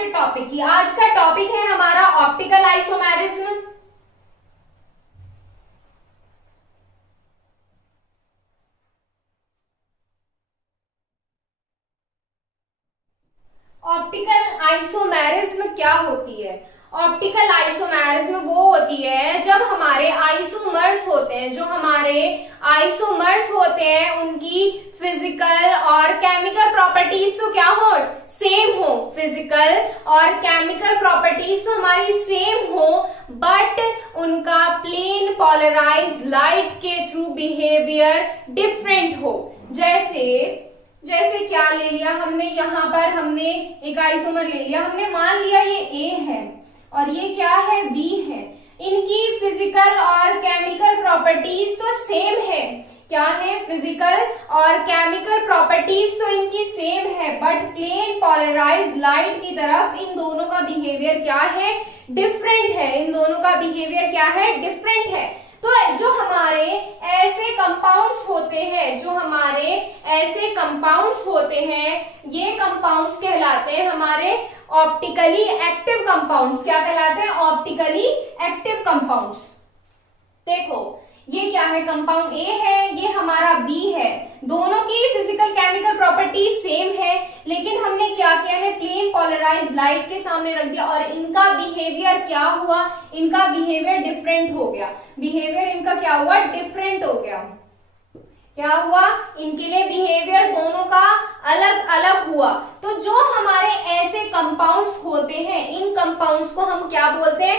के टॉपिक की। आज का टॉपिक है हमारा ऑप्टिकल आइसोमेरिज्म। ऑप्टिकल आइसोमेरिज्म क्या होती है? ऑप्टिकल आइसोमेरिज्म वो होती है जब हमारे आइसोमर्स होते हैं, जो हमारे आइसोमर्स होते हैं उनकी फिजिकल और केमिकल प्रॉपर्टीज तो क्या हो, सेम हो। फिजिकल और केमिकल प्रॉपर्टीज तो हमारी सेम हो, बट उनका प्लेन पोलराइज्ड लाइट के थ्रू बिहेवियर डिफरेंट हो। जैसे क्या ले लिया हमने, यहाँ पर हमने एक आइसोमर ले लिया, हमने मान लिया ये ए है और ये क्या है, बी है। इनकी फिजिकल और केमिकल प्रॉपर्टीज तो सेम है। क्या है? फिजिकल और केमिकल प्रॉपर्टीज तो इनकी सेम है, बट प्लेन पोलराइज्ड लाइट की तरफ इन दोनों का बिहेवियर क्या है, डिफरेंट है। इन दोनों का बिहेवियर क्या है, डिफरेंट है। तो जो हमारे ऐसे कंपाउंड्स होते हैं, ये कंपाउंड्स कहलाते हैं हमारे ऑप्टिकली एक्टिव कंपाउंड्स। क्या कहलाते हैं? Optically active compounds. देखो ये क्या है, कंपाउंड ए है, ये हमारा बी है। दोनों की फिजिकल केमिकल प्रॉपर्टीज सेम है, लेकिन हमने क्या किया, हमने प्लेन पोलराइज्ड लाइट के सामने रख दिया और इनका बिहेवियर क्या हुआ, इनका बिहेवियर डिफरेंट हो गया। बिहेवियर इनका क्या हुआ, डिफरेंट हो गया। क्या हुआ, इनके लिए बिहेवियर दोनों का अलग अलग हुआ। तो जो हमारे ऐसे कंपाउंड्स होते हैं, इन कंपाउंड्स को हम क्या बोलते हैं,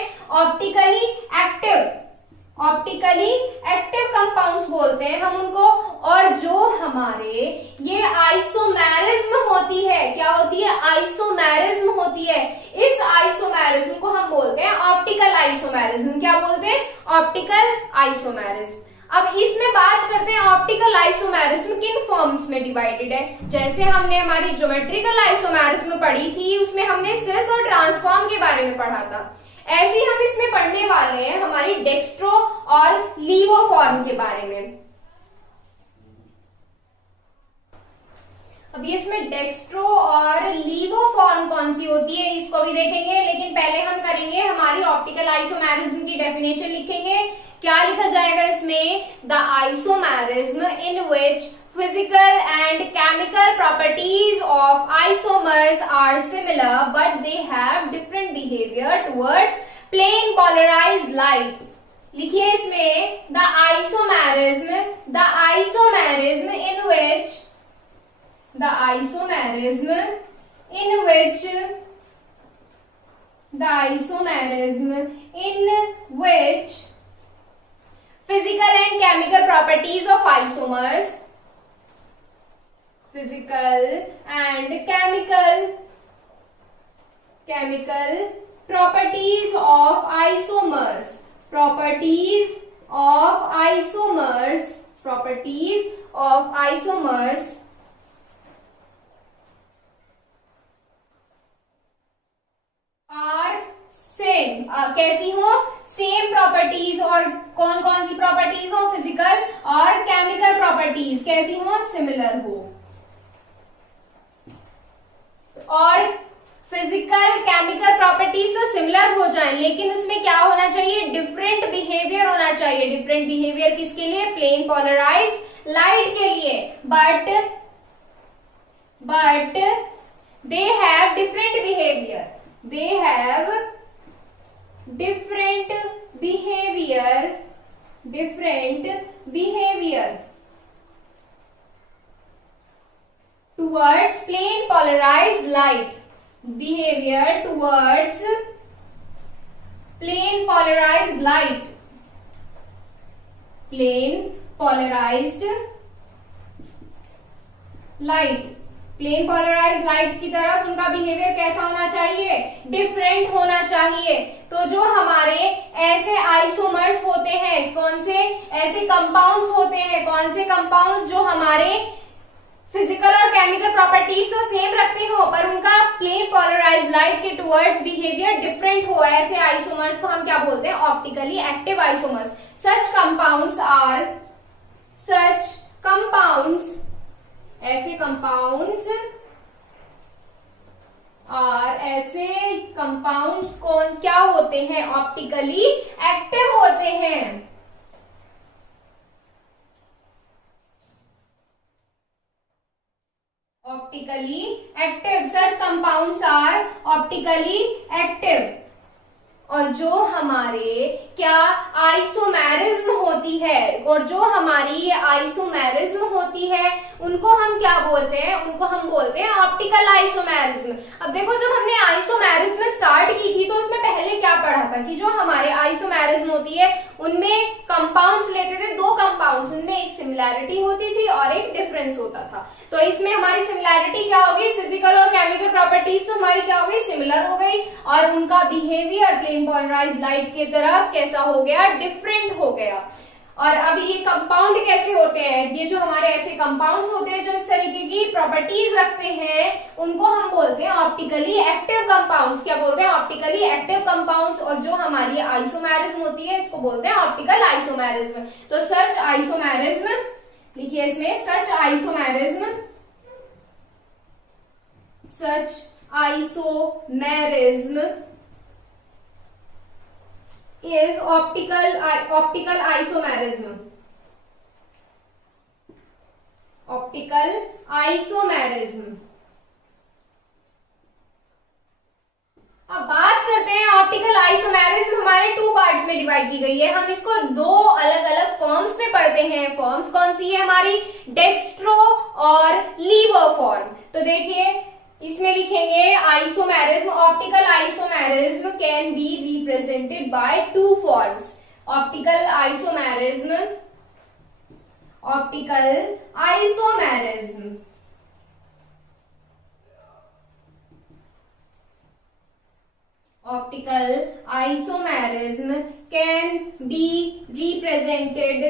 ऑप्टिकली एक्टिव कंपाउंड्स बोलते हैं हम उनको। और जो हमारे ये आइसोमेरिज्म होती है, क्या होती है, आइसोमेरिज्म होती है। इस आइसोमेरिज्म को हम बोलते हैं ऑप्टिकल आइसोमेरिज्म। क्या बोलते हैं? Optical isomerism. अब इसमें बात करते हैं ऑप्टिकल आइसोमेरिज्म किन फॉर्म्स में डिवाइडेड है। जैसे हमने हमारी ज्योमेट्रिकल आइसोमेरिज्म पढ़ी थी, उसमें हमने सिस और ट्रांसफॉर्म के बारे में पढ़ा था। ऐसे ही हम इसमें पढ़ने वाले हैं हमारी डेक्स्ट्रो और लीवो फॉर्म के बारे में। अब इसमें डेक्स्ट्रो और लीवो फॉर्म कौन सी होती है, इसको भी देखेंगे, लेकिन पहले हम करेंगे हमारी ऑप्टिकल आइसोमेरिज्म की डेफिनेशन लिखेंगे। क्या लिखा जाएगा इसमें? The isomerism in which physical and chemical properties of isomers are similar but they have different behavior towards plane polarized light. लिखिए इसमें the isomerism in which physical and chemical properties of isomers, physical and chemical properties of isomers are same। कैसी हो? Same properties. और कौन कौन सी properties हो? Physical और chemical properties कैसी हो? सिमिलर हो। और फिजिकल केमिकल प्रॉपर्टीज तो सिमिलर हो जाए, लेकिन उसमें क्या होना चाहिए, डिफरेंट बिहेवियर होना चाहिए। डिफरेंट बिहेवियर किसके लिए? प्लेन पोलराइज्ड लाइट के लिए। But they have different behaviour. Towards plane polarized light, plane polarized light की तरफ उनका बिहेवियर कैसा होना चाहिए, डिफरेंट होना चाहिए। तो जो हमारे ऐसे आइसोमर्स होते हैं, कौन से ऐसे कंपाउंड्स होते हैं, कौन से कंपाउंड्स जो हमारे फिजिकल और केमिकल प्रॉपर्टीज तो सेम रखते हो पर उनका प्लेन पोलराइज्ड लाइट के टुवर्ड्स बिहेवियर डिफरेंट हो, ऐसे आइसोमर्स को हम क्या बोलते हैं, optically active isomers. Such compounds ऐसे कंपाउंड्स कंपाउंड्स कौन क्या होते हैं, ऑप्टिकली एक्टिव होते हैं। Optically active, such compounds are optically active. और जो हमारे क्या आइसोमेरिज्म होती है, और जो हमारी ये आइसोमेरिज्म होती है उनको हम क्या बोलते हैं, उनको हम बोलते हैं ऑप्टिकल आइसोमेरिज्म। अब देखो जब हमने आइसोमेरिज्म स्टार्ट की थी तो उसमें पहले क्या पढ़ा था कि जो हमारे आइसोमेरिज्म होती है उनमें कंपाउंड्स लेते थे, दो कंपाउंड्स, उनमें एक सिमिलैरिटी होती थी और एक डिफरेंस होता था। तो इसमें हमारी सिमिलैरिटी क्या होगी, फिजिकल और केमिकल प्रॉपर्टीज तो हमारी क्या हो गई, सिमिलर हो गई, और उनका बिहेवियर प्लेन पोलराइज्ड लाइट की तरफ कैसा हो गया, डिफरेंट हो गया। और अब ये कंपाउंड कैसे होते हैं, ये जो हमारे ऐसे कंपाउंड्स होते हैं जो इस तरीके की प्रॉपर्टीज रखते हैं उनको हम बोलते हैं ऑप्टिकली एक्टिव कंपाउंड्स। क्या बोलते हैं, ऑप्टिकली एक्टिव कंपाउंड्स। और जो हमारी आइसोमेरिज्म होती है इसको बोलते हैं ऑप्टिकल आइसोमेरिज्म। तो सच आइसोमेरिज्म लिखिए इसमें, such isomerism, such isomerism is optical isomerism, optical isomerism। अब बात करते हैं ऑप्टिकल आइसोमेरिज्म हमारे टू पार्ट्स में डिवाइड की गई है। हम इसको दो अलग अलग फॉर्म्स में पढ़ते हैं। फॉर्म्स कौन सी है हमारी, डेक्स्ट्रो और लीवो फॉर्म। तो देखिए इसमें लिखेंगे isomerism, optical isomerism can be represented by two forms. Optical isomerism, optical isomerism, optical isomerism can be represented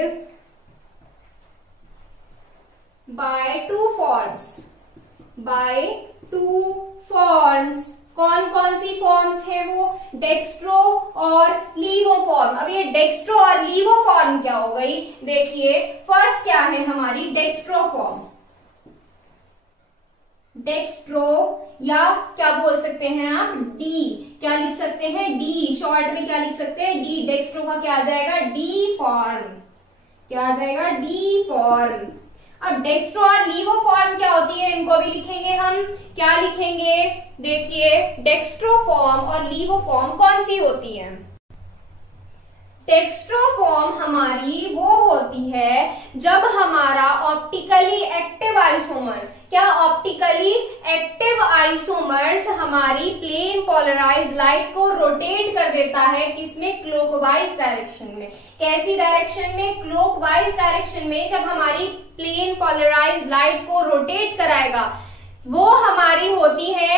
by two forms, by two forms. कौन कौन सी फॉर्म्स है वो, डेक्स्ट्रो और लीवो फॉर्म। अब ये डेक्स्ट्रो और लीवो फॉर्म क्या हो गई, देखिए फर्स्ट क्या है हमारी डेक्स्ट्रो फॉर्म। डेक्स्ट्रो या क्या बोल सकते हैं आप, डी, क्या लिख सकते हैं, डी, शॉर्ट में क्या लिख सकते हैं, डी। डेक्स्ट्रो का क्या आ जाएगा, डी फॉर्म। क्या आ जाएगा, डी फॉर्म। अब डेक्स्ट्रो और लीवो फॉर्म क्या होती है, इनको भी लिखेंगे हम। क्या लिखेंगे, देखिए डेक्स्ट्रो फॉर्म और लीवो फॉर्म कौन सी होती है। डेक्स्ट्रो फॉर्म हमारी वो होती है जब हमारा ऑप्टिकली एक्टिव आइसोमर, क्या ऑप्टिकली एक्टिव आइसोमर्स हमारी प्लेन पोलराइज्ड लाइट को रोटेट कर देता है, किसमें, क्लॉकवाइज डायरेक्शन में। कैसी डायरेक्शन में, क्लॉकवाइज डायरेक्शन में। जब हमारी प्लेन पोलराइज्ड लाइट को रोटेट कराएगा वो हमारी होती है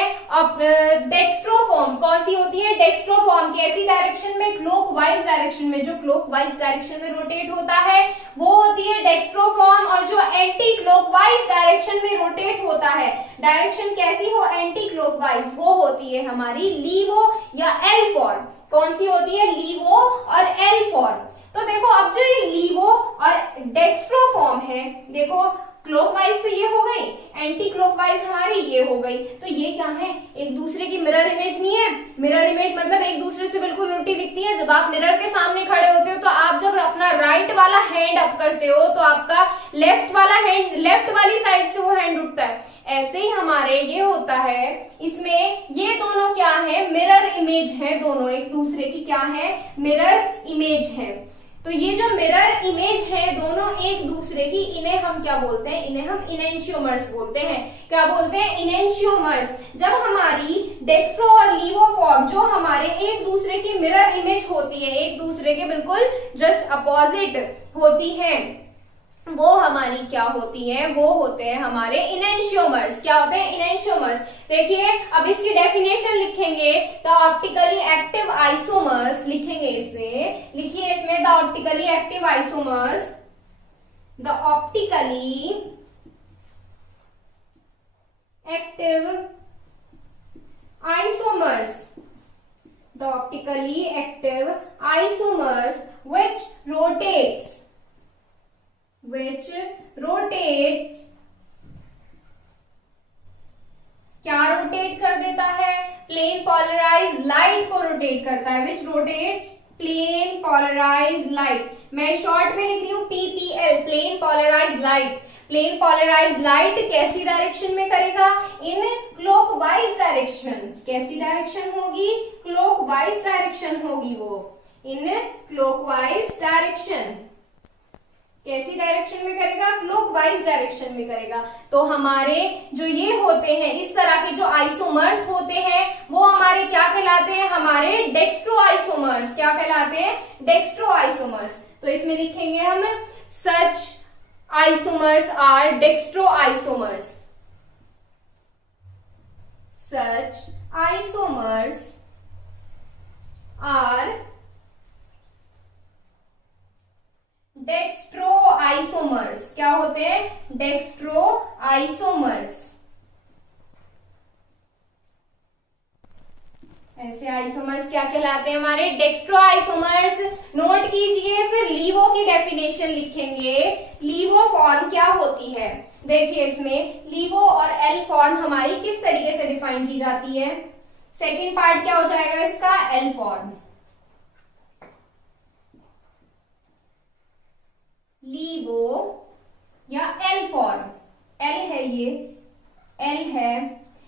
डेक्स्ट्रो फॉर्म। कौन सी होती है, डेक्स्ट्रो फॉर्म। कैसी डायरेक्शन में, क्लॉकवाइज डायरेक्शन में। जो क्लॉकवाइज डायरेक्शन में रोटेट होता है वो होती है डेक्स्ट्रो फॉर्म, और जो एंटी क्लॉकवाइज डायरेक्शन में रोटेट होता है, डायरेक्शन कैसी हो, एंटी क्लॉकवाइज, वो होती है हमारी लीवो या एल फॉर्म। कौन सी होती है, लीवो और एल फॉर्म। तो देखो अब जो ये लीवो और डेक्स्ट्रो फॉर्म है, देखो क्लॉकवाइज तो ये हो गई, एंटी क्लॉकवाइज हमारी ये हो गई। तो ये क्या है, एक दूसरे की मिरर इमेज नहीं है। मिरर इमेज मतलब एक दूसरे से बिल्कुल उल्टी दिखती है। जब आप मिरर के सामने खड़े होते हो तो आप जब अपना राइट वाला हैंड अप करते हो तो आपका लेफ्ट वाला हैंड, लेफ्ट वाली साइड से वो हैंड उठता है। ऐसे ही हमारे ये होता है, इसमें ये दोनों क्या है, मिरर इमेज है, दोनों एक दूसरे की क्या है, मिरर इमेज है। तो ये जो मिरर इमेज है दोनों एक दूसरे की, इन्हें हम क्या बोलते हैं, इन्हें हम इनेंशियोमर्स बोलते हैं। क्या बोलते हैं, इनेंशियोमर्स। जब हमारी डेक्स्ट्रो और लीवो फॉर्म जो हमारे एक दूसरे की मिरर इमेज होती है, एक दूसरे के बिल्कुल जस्ट अपोजिट होती है, वो हमारी क्या होती है, वो होते हैं हमारे इनेंशियोमर्स। क्या होते हैं, इनेंशियोमर्स। देखिए अब इसकी डेफिनेशन लिखेंगे, द ऑप्टिकली एक्टिव आइसोमर्स लिखेंगे इसमें, लिखिए इसमें the optically active isomers, the optically active isomers, the optically active isomers which rotates, क्या रोटेट कर देता है, प्लेन पोलराइज लाइट को रोटेट करता है, which rotates plane polarise light. मैं शॉर्ट में लिख रही हूँ PPL, plane polarise light. Plane polarise light कैसी डायरेक्शन में करेगा? In clockwise direction. कैसी डायरेक्शन होगी? क्लॉकवाइज डायरेक्शन होगी वो, इन क्लॉकवाइज डायरेक्शन। कैसी डायरेक्शन में करेगा? क्लॉकवाइज डायरेक्शन में करेगा। तो हमारे जो ये होते हैं, इस तरह के जो आइसोमर्स होते हैं, वो हमारे क्या कहलाते हैं? हमारे डेक्स्ट्रो आइसोमर्स। क्या कहलाते हैं? Dextro isomers. तो इसमें लिखेंगे हम such isomers are dextro isomers. Such isomers are dextro isomers. क्या होते हैं? Dextro isomers. ऐसे आइसोमर्स क्या कहलाते हैं? हमारे डेक्स्ट्रो आइसोमर्स। नोट कीजिए, फिर लीवो की डेफिनेशन लिखेंगे। लीवो फॉर्म क्या होती है? देखिए इसमें लीवो और एल फॉर्म हमारी किस तरीके से डिफाइन की जाती है। सेकेंड पार्ट क्या हो जाएगा इसका? L form. लीवो या एल फॉर्म, एल है ये, एल है।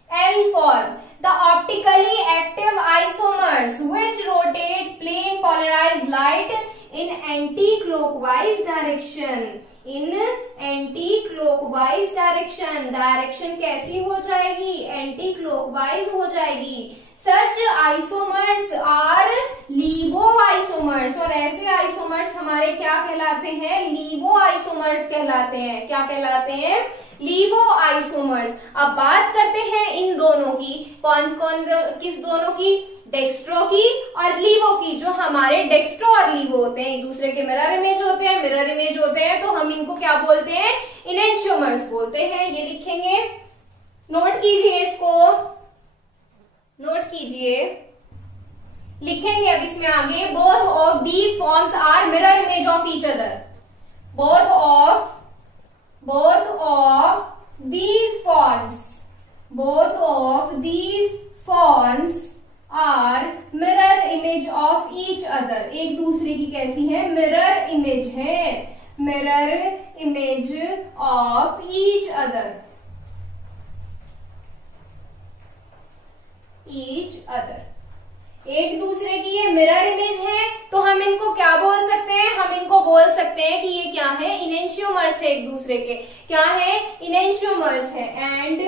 L form, the optically active isomers which rotates plane polarised light in anticlockwise direction. In anticlockwise direction. Direction कैसी हो जाएगी? एंटी क्लॉकवाइज हो जाएगी। Such isomers are laevo isomers. और ऐसे आइसोमर्स हमारे क्या कहलाते हैं? लीवो आइसोमर्स कहलाते हैं। क्या कहलाते हैं? लीवो आइसोमर्स। अब बात करते हैं इन दोनों की। कौन कौन? किस दोनों की? डेक्स्ट्रो की और लीवो की। जो हमारे डेक्स्ट्रो और लीवो होते हैं, एक दूसरे के मिरर इमेज होते हैं। मिरर इमेज होते हैं तो हम इनको क्या बोलते हैं? इनेंशियोमर्स बोलते हैं। ये लिखेंगे, नोट कीजिए इसको, नोट कीजिए, लिखेंगे अब इसमें आगे। Both of these forms are mirror image of each other. Both of these forms, both of these forms are mirror image of each other। एक दूसरे की कैसी है? मिरर इमेज है। Mirror image of each other, each other। एक दूसरे की ये मिरर इमेज है तो हम इनको क्या बोल सकते हैं? हम इनको बोल सकते हैं कि ये क्या है? इनेंशियोमर्स है एक दूसरे के। क्या है? इनेंशियोमर्स है। एंड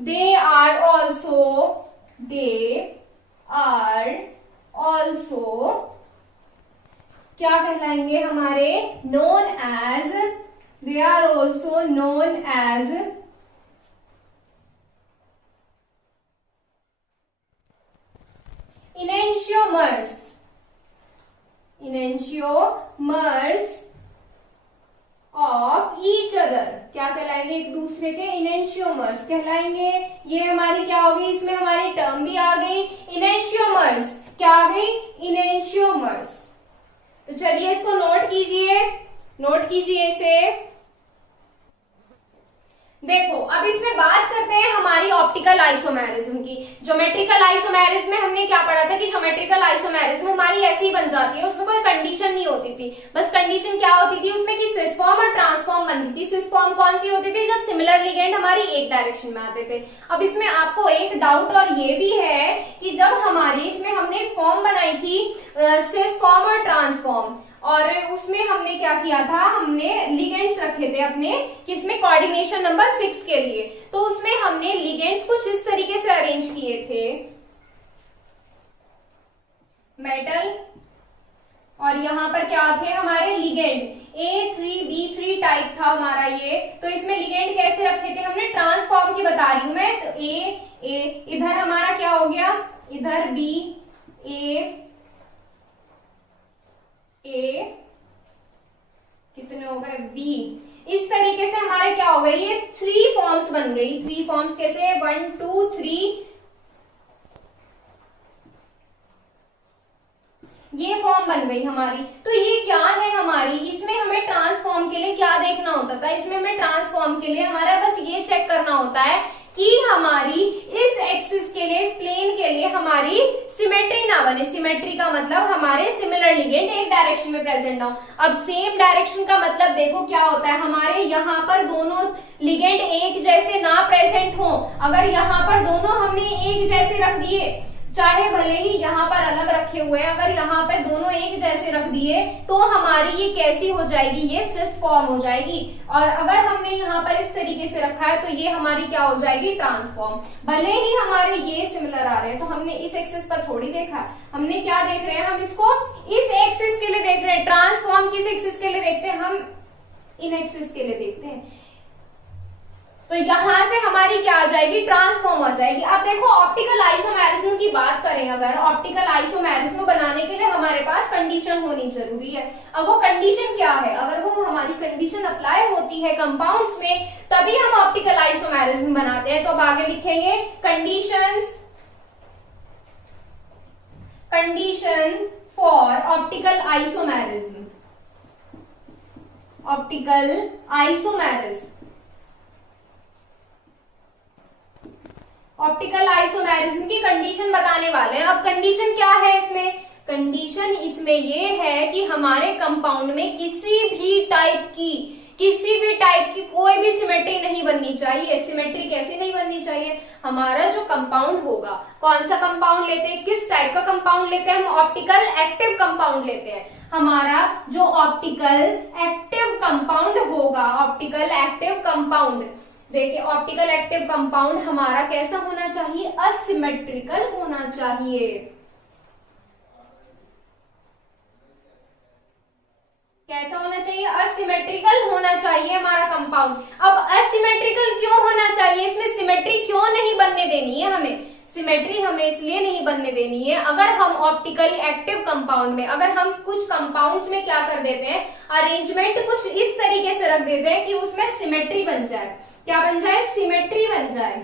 दे आर ऑल्सो क्या कहलाएंगे हमारे? Known as, they are also known as enantiomers. Enantiomers of each other. क्या कहलाएंगे? एक दूसरे के इनेंशियोमर्स कहलाएंगे। ये हमारी क्या होगी? इसमें हमारी टर्म भी आ गई, इनेंशियोमर्स। क्या आ गई? इनेंशियोमर्स। तो चलिए इसको नोट कीजिए, नोट कीजिए इसे। देखो अब इसमें बात करते हैं हमारी ऑप्टिकल आइसोमेरिज्म की। ज्योमेट्रिकल आइसोमेरिज्म में हमने क्या पढ़ा था कि ज्योमेट्रिकल आइसोमेरिज्म हमारी ऐसे ही बन जाती है, उसमें कोई कंडीशन नहीं होती थी। बस कंडीशन क्या होती थी उसमें कि सिस फॉर्म और ट्रांसफॉर्म बनती थी। सिस फॉर्म कौन सी होती थी? जब सिमिलर लिगेंड हमारी एक डायरेक्शन में आते थे। अब इसमें आपको एक डाउट और ये भी है कि जब हमारी इसमें हमने एक फॉर्म बनाई थी सिस फॉर्म और ट्रांसफॉर्म, और उसमें हमने क्या किया था? हमने लिगेंड्स रखे थे अपने किसमें? कोऑर्डिनेशन नंबर 6 के लिए। तो उसमें हमने लिगेंड्स कुछ इस तरीके से अरेंज किए थे। मेटल और यहाँ पर क्या थे हमारे? लिगेंड A3B3 टाइप था हमारा ये। तो इसमें लिगेंड कैसे रखे थे हमने? ट्रांसफॉर्म की बता रही हूं मैं। तो A इधर हमारा क्या हो गया? इधर B A कितने हो गए? B। इस तरीके से हमारे क्या हो गए? ये 3 फॉर्म्स बन गई। 3 फॉर्म्स कैसे? 1 2 3, ये फॉर्म बन गई हमारी। तो ये क्या है हमारी? इसमें हमें ट्रांसफॉर्म के लिए क्या देखना होता था? इसमें हमें ट्रांसफॉर्म के लिए हमारा बस ये चेक करना होता है कि हमारी इस एक्सिस के लिए, इस प्लेन के लिए हमारी सिमेट्री ना बने। सिमेट्री का मतलब हमारे सिमिलर लिगेंड एक डायरेक्शन में प्रेजेंट ना हो। अब सेम डायरेक्शन का मतलब देखो क्या होता है, हमारे यहाँ पर दोनों लिगेंड एक जैसे ना प्रेजेंट हो। अगर यहाँ पर दोनों हमने एक जैसे रख दिए, चाहे भले ही यहाँ पर अलग रखे हुए हैं, अगर यहाँ पे दोनों एक जैसे रख दिए तो हमारी ये कैसी हो जाएगी, ये सिस फॉर्म हो जाएगी। और अगर हमने यहाँ पर इस तरीके से रखा है तो ये हमारी क्या हो जाएगी, ट्रांसफॉर्म। भले ही हमारे ये सिमिलर आ रहे हैं, तो हमने इस एक्सिस पर थोड़ी देखा है, हमने क्या देख रहे हैं, हम इसको इस एक्सिस के लिए देख रहे हैं। ट्रांसफॉर्म किस एक्सिस के लिए देखते हैं, हम इन एक्सिस के लिए देखते हैं। तो यहां से हमारी क्या आ जाएगी, ट्रांसफॉर्म हो जाएगी। अब देखो ऑप्टिकल आइसोमेरिज्म की बात करें, अगर ऑप्टिकल आइसोमेरिज्म बनाने के लिए हमारे पास कंडीशन होनी जरूरी है। अब वो कंडीशन क्या है, अगर वो हमारी कंडीशन अप्लाई होती है कंपाउंड्स में तभी हम ऑप्टिकल आइसोमेरिज्म बनाते हैं। तो अब आगे लिखेंगे condition for optical isomerism. Optical isomerism, optical isomerism की कंडीशन बताने वाले हैं। अब कंडीशन क्या है इसमें, कंडीशन इसमें ये है कि हमारे कंपाउंड में किसी भी टाइप की कोई भी सिमेट्री नहीं बननी चाहिए। सिमेट्री कैसे नहीं बननी चाहिए, हमारा जो कंपाउंड होगा, कौन सा कंपाउंड लेते हैं, किस टाइप का कंपाउंड लेते हैं, हम ऑप्टिकल एक्टिव कंपाउंड लेते हैं। हमारा जो ऑप्टिकल एक्टिव कंपाउंड होगा, ऑप्टिकल एक्टिव कंपाउंड, देखिए ऑप्टिकल एक्टिव कंपाउंड हमारा कैसा होना चाहिए, असिमेट्रिकल होना चाहिए। कैसा होना चाहिए, असिमेट्रिकल होना चाहिए हमारा कंपाउंड। अब असिमेट्रिकल क्यों होना चाहिए, इसमें सिमेट्री क्यों नहीं बनने देनी है हमें, सिमेट्री हमें इसलिए नहीं बनने देनी है, अगर हम ऑप्टिकली एक्टिव कंपाउंड में, अगर हम कुछ कंपाउंड्स में क्या कर देते हैं, अरेंजमेंट कुछ इस तरीके से रख देते हैं कि उसमें सिमेट्री बन जाए। क्या बन जाए, सिमेट्री बन जाए।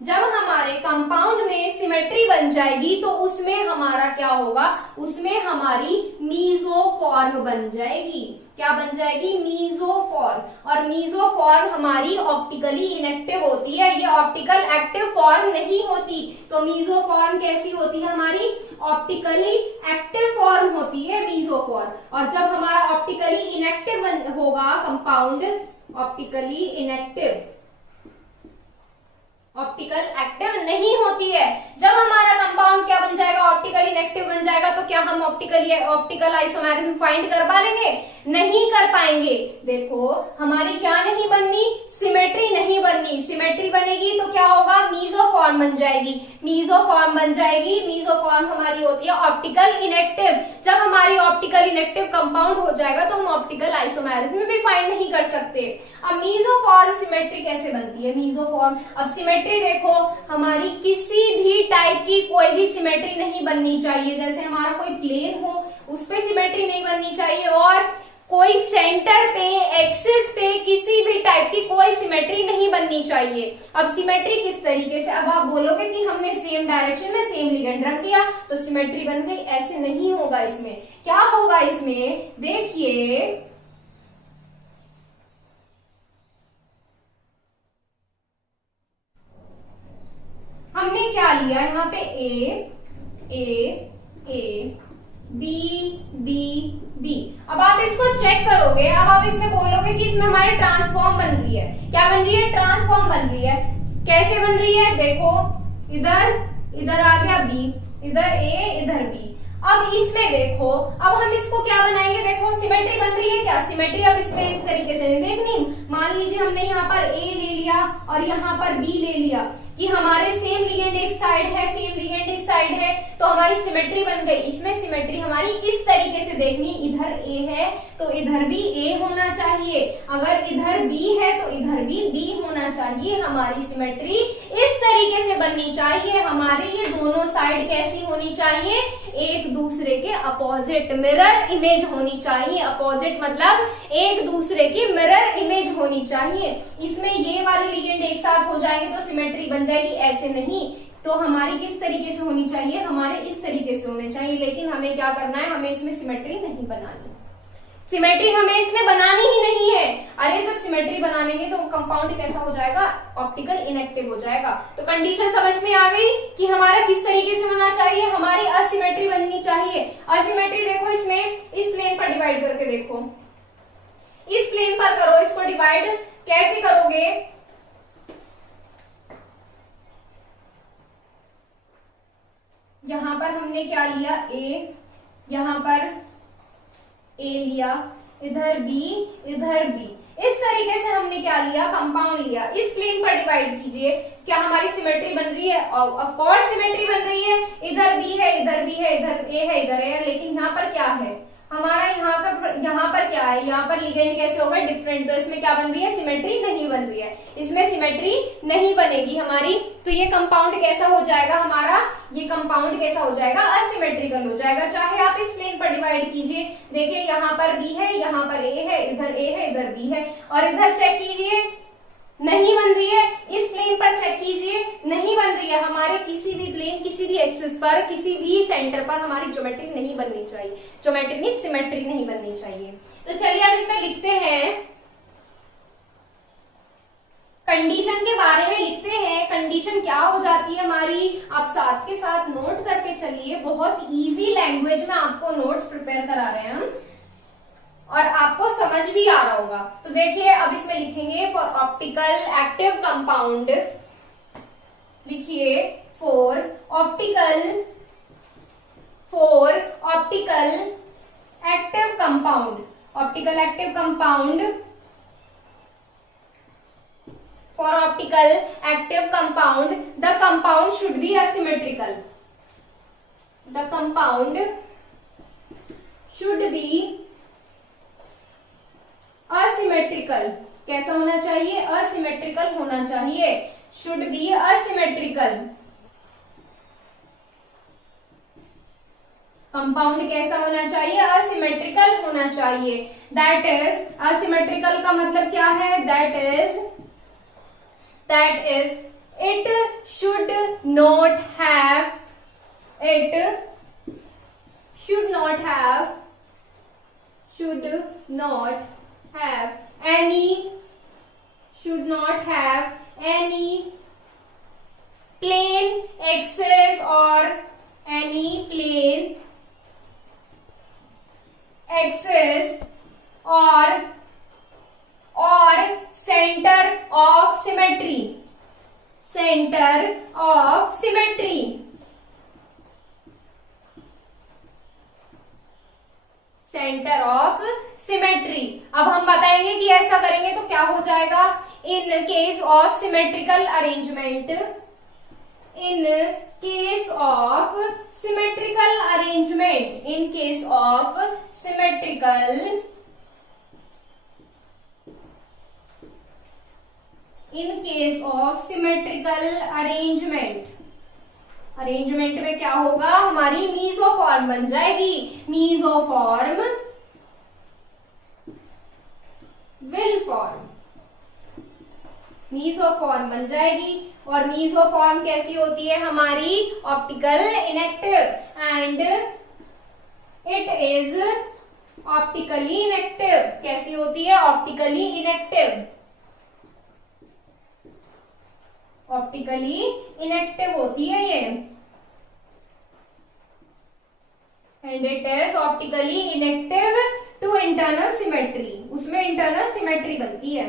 जब हमारे कंपाउंड में सिमेट्री बन जाएगी तो उसमें हमारा क्या होगा, उसमें हमारी मीजोफॉर्म बन जाएगी। क्या बन जाएगी, मीजोफॉर्म। और मीजोफॉर्म हमारी ऑप्टिकली इनएक्टिव होती है, ये ऑप्टिकल एक्टिव फॉर्म नहीं होती। तो मीजोफॉर्म कैसी होती है, हमारी ऑप्टिकली एक्टिव फॉर्म होती है मीजोफॉर्म। और जब हमारा ऑप्टिकली इनएक्टिव होगा compound, optically inactive, optical active नहीं होती है। जब हमारा कंपाउंड क्या बन जाएगा, ऑप्टिकल इनएक्टिव बन जाएगा, तो क्या हम ऑप्टिकल आइसोमेरिज्म फाइंड कर पाएंगे, नहीं कर पाएंगे। देखो हमारी क्या नहीं बननी, सिमेट्री नहीं बननी। सिमेट्री बनेगी तो क्या होगा, मीजोफॉर्म बन जाएगी, मीजोफॉर्म बन जाएगी। मीजोफॉर्म हमारी होती है ऑप्टिकल इनएक्टिव। जब हमारी ऑप्टिकल इनएक्टिव कंपाउंड हो जाएगा तो हम ऑप्टिकल आइसोमेरिज्म भी फाइंड नहीं कर सकते। अब मीजोफॉर्म सिमेट्री कैसे बनती है, मीजोफॉर्म, अब सिमेट्री देखो हमारी किसी भी टाइप की कोई भी सिमेट्री नहीं बननी चाहिए। जैसे हमारा कोई प्लेन हो उस पे सिमेट्री नहीं बननी चाहिए, और कोई सेंटर पे, एक्सिस पे किसी भी टाइप की कोई सिमेट्री नहीं बननी चाहिए। अब सिमेट्री किस तरीके से, अब आप बोलोगे कि हमने सेम डायरेक्शन में सेम लिगेंड रख दिया तो सिमेट्री बन गई, ऐसे नहीं होगा। इसमें क्या होगा, इसमें देखिए हमने क्या लिया यहाँ पे, ए बी बी बी। अब आप इसको चेक करोगे, अब आप इसमें बोलोगे कि इसमें हमारे ट्रांसफॉर्म बन रही है। क्या बन रही है, ट्रांसफॉर्म बन रही है। कैसे बन रही है, देखो इधर आ गया बी, इधर ए, इधर बी। अब इसमें देखो, अब हम इसको क्या बनाएंगे, देखो सिमेट्री बन रही है क्या, सिमेट्री अब इसमें इस तरीके से नहीं देखनी। मान लीजिए हमने यहाँ पर ए ले लिया और यहाँ पर बी ले लिया कि हमारे सेम लिगेंड एक साइड है, सेम लिगेंड इस साइड है, तो हमारी सिमेट्री बन गई। इसमें सिमेट्री हमारी इस तरीके से देखनी, इधर ए है तो इधर भी ए होना चाहिए, अगर इधर बी है तो इधर भी बी होना चाहिए। हमारी सिमेट्री इस तरीके से बननी चाहिए। हमारे ये दोनों साइड कैसी होनी चाहिए, एक दूसरे के अपोजिट, मिरर इमेज होनी चाहिए। अपोजिट मतलब एक दूसरे की मिरर इमेज होनी चाहिए। इसमें ये वाले लिगेंड एक साथ हो जाएंगे तो सिमेट्री बन जाएगी, ऐसे नहीं। तो हमारी किस तरीके से होनी चाहिए, हमारे इस तरीके से होने चाहिए। लेकिन हमें क्या करना है, हमें इसमें सिमेट्री नहीं बनानी। सिमेट्री हमें इसमें बनानी ही नहीं है। अरे जब सिमेट्री बनाएंगे तो कंपाउंड कैसा हो जाएगा, ऑप्टिकल इनएक्टिव हो जाएगा। तो कंडीशन समझ में आ गई कि हमारा किस तरीके से होना चाहिए, हमारी असिमेट्री बननी चाहिए। असिमेट्री देखो इसमें इस प्लेन पर डिवाइड करके देखो, इस प्लेन पर करो इसको डिवाइड, कैसे करोगे, यहां पर हमने क्या लिया ए, यहां पर ए लिया, इधर बी, इधर बी, इस तरीके से हमने क्या लिया, कंपाउंड लिया। इस प्लेन पर डिवाइड कीजिए, क्या हमारी सिमेट्री बन रही है, ऑफ कोर्स सिमेट्री बन रही है। इधर बी है, इधर बी है, इधर ए है, इधर ए है, लेकिन यहाँ पर क्या है हमारा, यहाँ पर क्या है, यहाँ पर लिगेंड कैसे होगा, डिफरेंट। तो इसमें क्या बन रही है, सिमेट्री नहीं बन रही है, इसमें सिमेट्री नहीं बनेगी हमारी। तो ये कंपाउंड कैसा हो जाएगा हमारा, ये कंपाउंड कैसा हो जाएगा, असिमेट्रिकल हो जाएगा। चाहे आप इस प्लेन पर डिवाइड कीजिए, देखिए यहाँ पर बी है, यहाँ पर ए है, इधर ए है, इधर बी है, और इधर चेक कीजिए नहीं बन रही है। इस प्लेन पर चेक कीजिए नहीं बन रही है। हमारे किसी भी प्लेन, किसी भी एक्सिस पर, किसी भी सेंटर पर हमारी ज्योमेट्री नहीं बननी चाहिए, ज्योमेट्री नहीं, सिमेट्री नहीं बननी चाहिए। तो चलिए अब इसमें लिखते हैं, कंडीशन के बारे में लिखते हैं। कंडीशन क्या हो जाती है हमारी, आप साथ के साथ नोट करके चलिए। बहुत इजी लैंग्वेज में आपको नोट्स प्रिपेयर करा रहे हैं हम, और आपको समझ भी आ रहा होगा। तो देखिए अब इसमें लिखेंगे फॉर ऑप्टिकल एक्टिव कंपाउंड, लिखिए for optical active compound, optical active compound, for optical active compound the compound should be asymmetrical, the compound should be asymmetrical. कैसा होना चाहिए, असिमेट्रिकल होना चाहिए, शुड बी असिमेट्रिकल। कंपाउंड कैसा होना चाहिए, असिमेट्रिकल होना चाहिए। दैट इज, असिमेट्रिकल का मतलब क्या है, that is it should not have, it should not have any, should not have any plane axis or any plane axis or center of symmetry, center of symmetry, centre of symmetry. अब हम बताएंगे कि ऐसा करेंगे तो क्या हो जाएगा। In case of symmetrical arrangement, in case of symmetrical arrangement, in case of symmetrical, in case of symmetrical arrangement, arrangement में क्या होगा, हमारी मीसोफॉर्म बन जाएगी। मीसोफॉर्म विल फॉर्म, मीसोफॉर्म बन जाएगी। और मीसोफॉर्म कैसी होती है हमारी, optical inactive, and it is optically inactive. कैसी होती है, ऑप्टिकली इनएक्टिव, ऑप्टिकली इनएक्टिव होती है ये, and it is optically inactive to internal symmetry, उसमें इंटरनल सिमेट्री बनती है।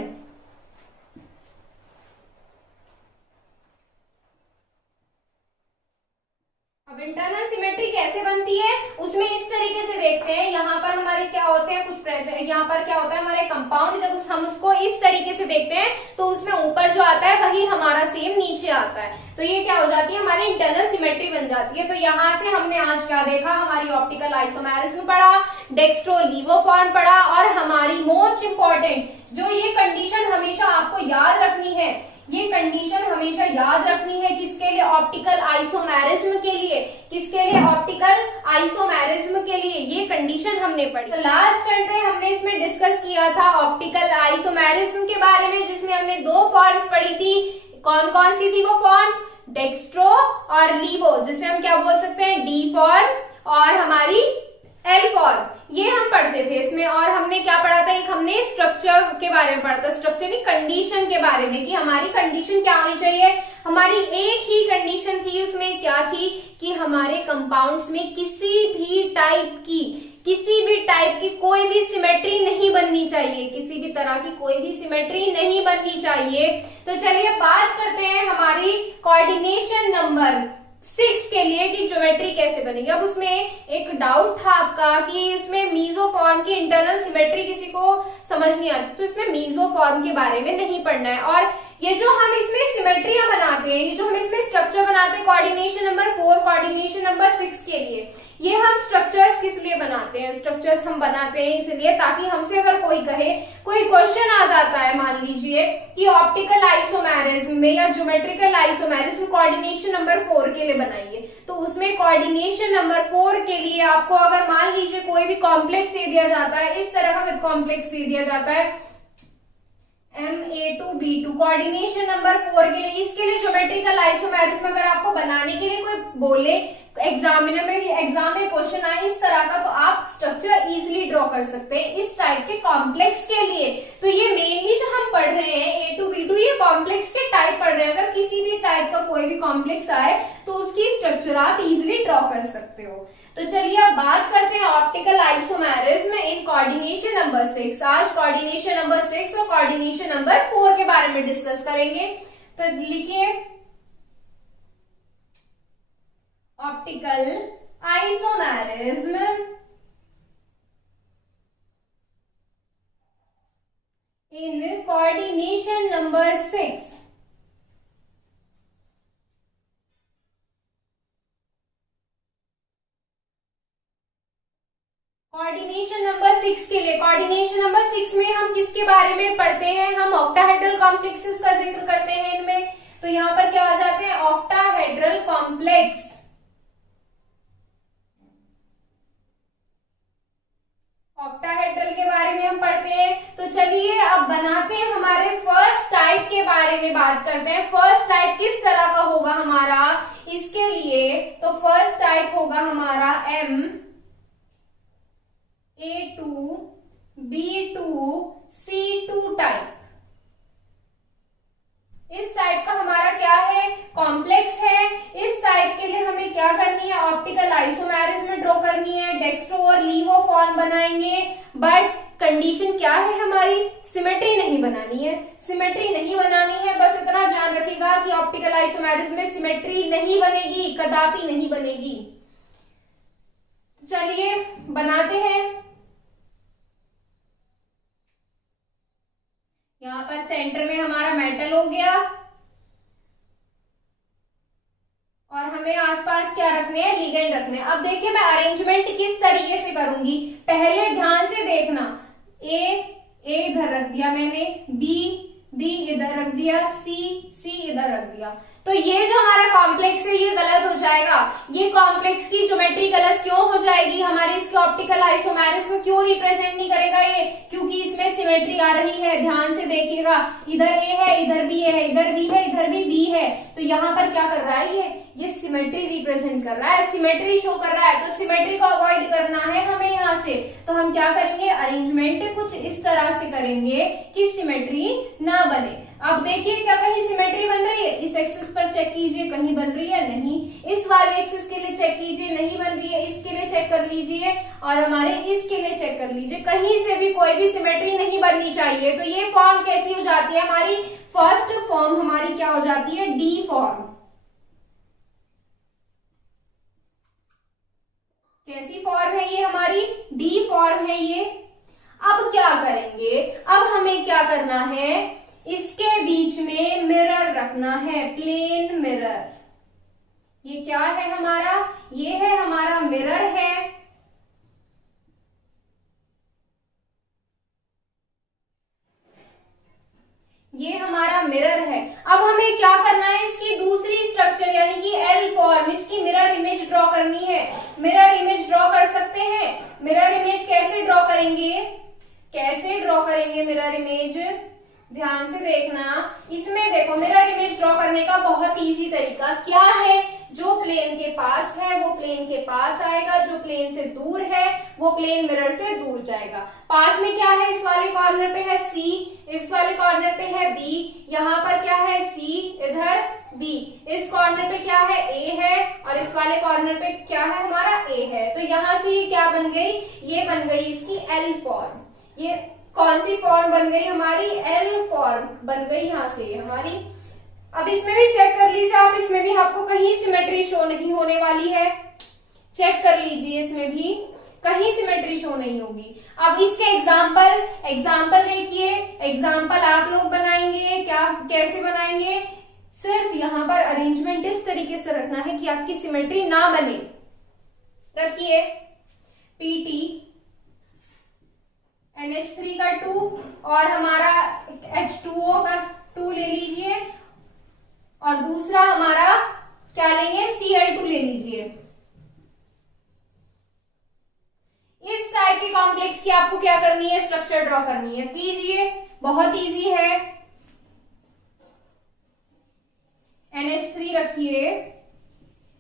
अब इंटरनल सिमेट्री कैसे बनती है, उसमें इस तरीके से देखते हैं। यहाँ पर हमारे क्या होते हैं, कुछ प्रेजेंट, यहाँ पर क्या होता है हमारे कंपाउंड, जब हम उसको इस तरीके से देखते हैं तो उसमें ऊपर जो आता है वही हमारा सेम नीचे आता है। तो ये क्या हो जाती है, हमारी इंटरनल सिमेट्री बन जाती है। तो यहाँ से हमने आज क्या देखा, हमारी ऑप्टिकल आइसोमेरिज्म पढ़ा, डेक्स्ट्रो लीवो फॉर्म पढ़ा, और हमारी मोस्ट इंपॉर्टेंट जो ये कंडीशन हमेशा आपको याद रखनी है, ये कंडीशन हमेशा याद रखनी है, किसके लिए, ऑप्टिकल आइसोमेरिज्म के लिए, किसके लिए, ऑप्टिकल आइसोमेरिज्म के लिए ये कंडीशन हमने पढ़ी। तो लास्ट टर्न पे हमने इसमें डिस्कस किया था ऑप्टिकल आइसोमेरिज्म के बारे में, जिसमें हमने दो फॉर्म्स पढ़ी थी। कौन कौन सी थी वो फॉर्म्स, डेक्स्ट्रो और लीवो, जिसे हम क्या बोल सकते हैं, डी फॉर्म और हमारी एल फॉर्म। ये हम पढ़ते थे इसमें। और हमने क्या पढ़ा था, एक हमने स्ट्रक्चर के बारे में पढ़ा था, स्ट्रक्चर की कंडीशन के बारे में, कि हमारी कंडीशन क्या होनी चाहिए। हमारी एक ही कंडीशन थी उसमें, क्या थी कि हमारे कंपाउंड्स में किसी भी टाइप की कोई भी सिमेट्री नहीं बननी चाहिए, किसी भी तरह की कोई भी सिमेट्री नहीं बननी चाहिए। तो चलिए बात करते हैं हमारी कोऑर्डिनेशन नंबर 6 के लिए कि ज्योमेट्री कैसे बनेगी। अब उसमें एक डाउट था आपका कि इसमें मीजोफॉर्म की इंटरनल सिमेट्री किसी को समझ नहीं आती, तो इसमें मीजोफॉर्म के बारे में नहीं पढ़ना है। और ये जो हम इसमें सिमेट्रियां बनाते हैं, ये जो हम इसमें स्ट्रक्चर बनाते हैं कोऑर्डिनेशन नंबर 4, कोऑर्डिनेशन नंबर 6 के लिए, ये हम स्ट्रक्चर्स किस लिए बनाते हैं, स्ट्रक्चर्स हम बनाते हैं इसलिए ताकि हमसे अगर कोई कहे, कोई क्वेश्चन आ जाता है मान लीजिए कि ऑप्टिकल आइसोमेरिज्म में या ज्योमेट्रिकल आइसोमेरिज्म कोऑर्डिनेशन नंबर 4 के लिए बनाइए, तो उसमें कोऑर्डिनेशन नंबर 4 के लिए आपको अगर मान लीजिए कोई भी कॉम्प्लेक्स दे दिया जाता है, इस तरह का विद कॉम्प्लेक्स दे दिया जाता है MA2B2 कोऑर्डिनेशन नंबर 4 के लिए, इसके लिए ज्योमेट्रिकल आइसोमेरिज्म अगर आपको बनाने के लिए कोई बोले एग्जाम में क्वेश्चन आए इस तरह का, तो आप स्ट्रक्चर इजीली ड्रॉ कर सकते हैं इस टाइप के कॉम्प्लेक्स के लिए। तो ये मेनली जो हम पढ़ रहे हैं A2B2, ये कॉम्प्लेक्स के टाइप पढ़ रहे हैं। अगर किसी भी टाइप का कोई भी कॉम्प्लेक्स आए तो उसकी स्ट्रक्चर आप इजीली ड्रॉ कर सकते हो। तो चलिए अब बात करते हैं optical isomerism in coordination number 6। आज कोऑर्डिनेशन नंबर 6 और कोऑर्डिनेशन नंबर 4 के बारे में डिस्कस करेंगे। तो लिखिए optical isomerism in coordination number 6। Coordination number 6 के लिए, कोऑर्डिनेशन नंबर 6 में हम किसके बारे में पढ़ते हैं, हम ऑक्टाहेड्रल कॉम्प्लेक्सेस का जिक्र करते हैं इनमें। तो यहां पर क्या हो जाते हैं, ऑक्टाहेड्रल कॉम्प्लेक्स। ऑक्टाहेड्रल के बारे में हम पढ़ते हैं। तो चलिए अब बनाते हैं, हमारे फर्स्ट टाइप के बारे में बात करते हैं। फर्स्ट टाइप किस तरह का होगा हमारा इसके लिए, तो फर्स्ट टाइप होगा हमारा MA2B2C2 टाइप। इस टाइप का हमारा क्या है, कॉम्प्लेक्स है। इस टाइप के लिए हमें क्या करनी है, ऑप्टिकल आइसोमेरिज्म ड्रॉ करनी है, डेक्स्ट्रो और लीवो फॉर्म बनाएंगे। बट कंडीशन क्या है हमारी, सिमेट्री नहीं बनानी है, सिमेट्री नहीं बनानी है। बस इतना ध्यान रखिएगा कि ऑप्टिकल आइसोमेरिज्म में सिमेट्री नहीं बनेगी, कदापि नहीं बनेगी। चलिए बनाते हैं। यहां पर सेंटर में हमारा मेटल हो गया और हमें आसपास क्या रखने हैं, लिगेंड रखने हैं। अब देखिए मैं अरेंजमेंट किस तरीके से करूंगी, पहले ध्यान से देखना। ए इधर रख दिया मैंने, बी इधर रख दिया, सी इधर रख दिया। तो ये जो हमारा कॉम्प्लेक्स है ये गलत हो जाएगा। ये कॉम्प्लेक्स की ज्योमेट्री गलत क्यों हो जाएगी, हमारे इसके ऑप्टिकल आइसोमेरिज्म क्यों रिप्रेजेंट नहीं करेगा ये, क्योंकि इसमें सिमेट्री आ रही है। ध्यान से देखिएगा, इधर ए है, इधर बी है, इधर बी है, इधर भी बी है। तो यहाँ पर क्या कर रहा है, ये सिमेट्री रिप्रेजेंट कर रहा है, सिमेट्री शो कर रहा है। तो सिमेट्री को अवॉइड करना है हमें यहाँ से। तो हम क्या करेंगे, अरेंजमेंट कुछ इस तरह से करेंगे कि सिमेट्री ना बने। अब देखिए क्या कहीं सिमेट्री बन रही है, इस एक्सिस पर चेक कीजिए कहीं बन रही है, नहीं। इस वाले एक्सिस के लिए चेक कीजिए, नहीं बन रही है। इसके लिए चेक कर लीजिए और हमारे इसके लिए चेक कर लीजिए, कहीं से भी कोई भी सिमेट्री नहीं बननी चाहिए। तो ये फॉर्म कैसी हो जाती है हमारी, फर्स्ट फॉर्म हमारी क्या हो जाती है, डी फॉर्म। कैसी फॉर्म है ये हमारी, डी फॉर्म है ये। अब क्या करेंगे, अब हमें क्या करना है, इसके बीच में मिरर रखना है, प्लेन मिरर। ये क्या है हमारा, ये है हमारा मिरर है। ये हमारा मिरर है। अब हमें क्या करना है, इसकी दूसरी स्ट्रक्चर यानी कि एल फॉर्म, इसकी मिरर इमेज ड्रॉ करनी है। मिरर इमेज ड्रॉ कर सकते हैं। मिरर इमेज कैसे ड्रॉ करेंगे, कैसे ड्रॉ करेंगे मिरर इमेज, ध्यान से देखना। इसमें देखो मिरर इमेज ड्रॉ करने का बहुत इजी तरीका क्या है, जो प्लेन के पास है वो प्लेन के पास आएगा, जो प्लेन से दूर है वो प्लेन मिरर से दूर जाएगा। पास में क्या है, इस वाले कॉर्नर पे है C, इस वाले कॉर्नर पे है B, यहाँ पर क्या है C, इधर B, इस कॉर्नर पे क्या है A है और इस वाले कॉर्नर पे क्या है हमारा A है। तो यहाँ से ये क्या बन गई, ये बन गई इसकी L फॉर्म। ये कौन सी फॉर्म बन गई हमारी, L फॉर्म बन गई यहाँ से हमारी। अब इसमें भी चेक कर लीजिए आप, इसमें भी आपको कहीं सिमेट्री शो नहीं होने वाली है, चेक कर लीजिए, इसमें भी कहीं सिमेट्री शो नहीं होगी। अब इसके एग्जाम्पल देखिए, एग्जाम्पल आप लोग बनाएंगे, क्या कैसे बनाएंगे, सिर्फ यहाँ पर अरेंजमेंट इस तरीके से रखना है कि आपकी सिमेट्री ना बने। रखिए PT NH3 का 2 और हमारा H2O का 2 ले लीजिए और दूसरा हमारा क्या लेंगे, Cl2 ले लीजिए। इस टाइप के कॉम्प्लेक्स की आपको क्या करनी है, स्ट्रक्चर ड्रॉ करनी है। कीजिए, बहुत इजी है। NH3 रखिए,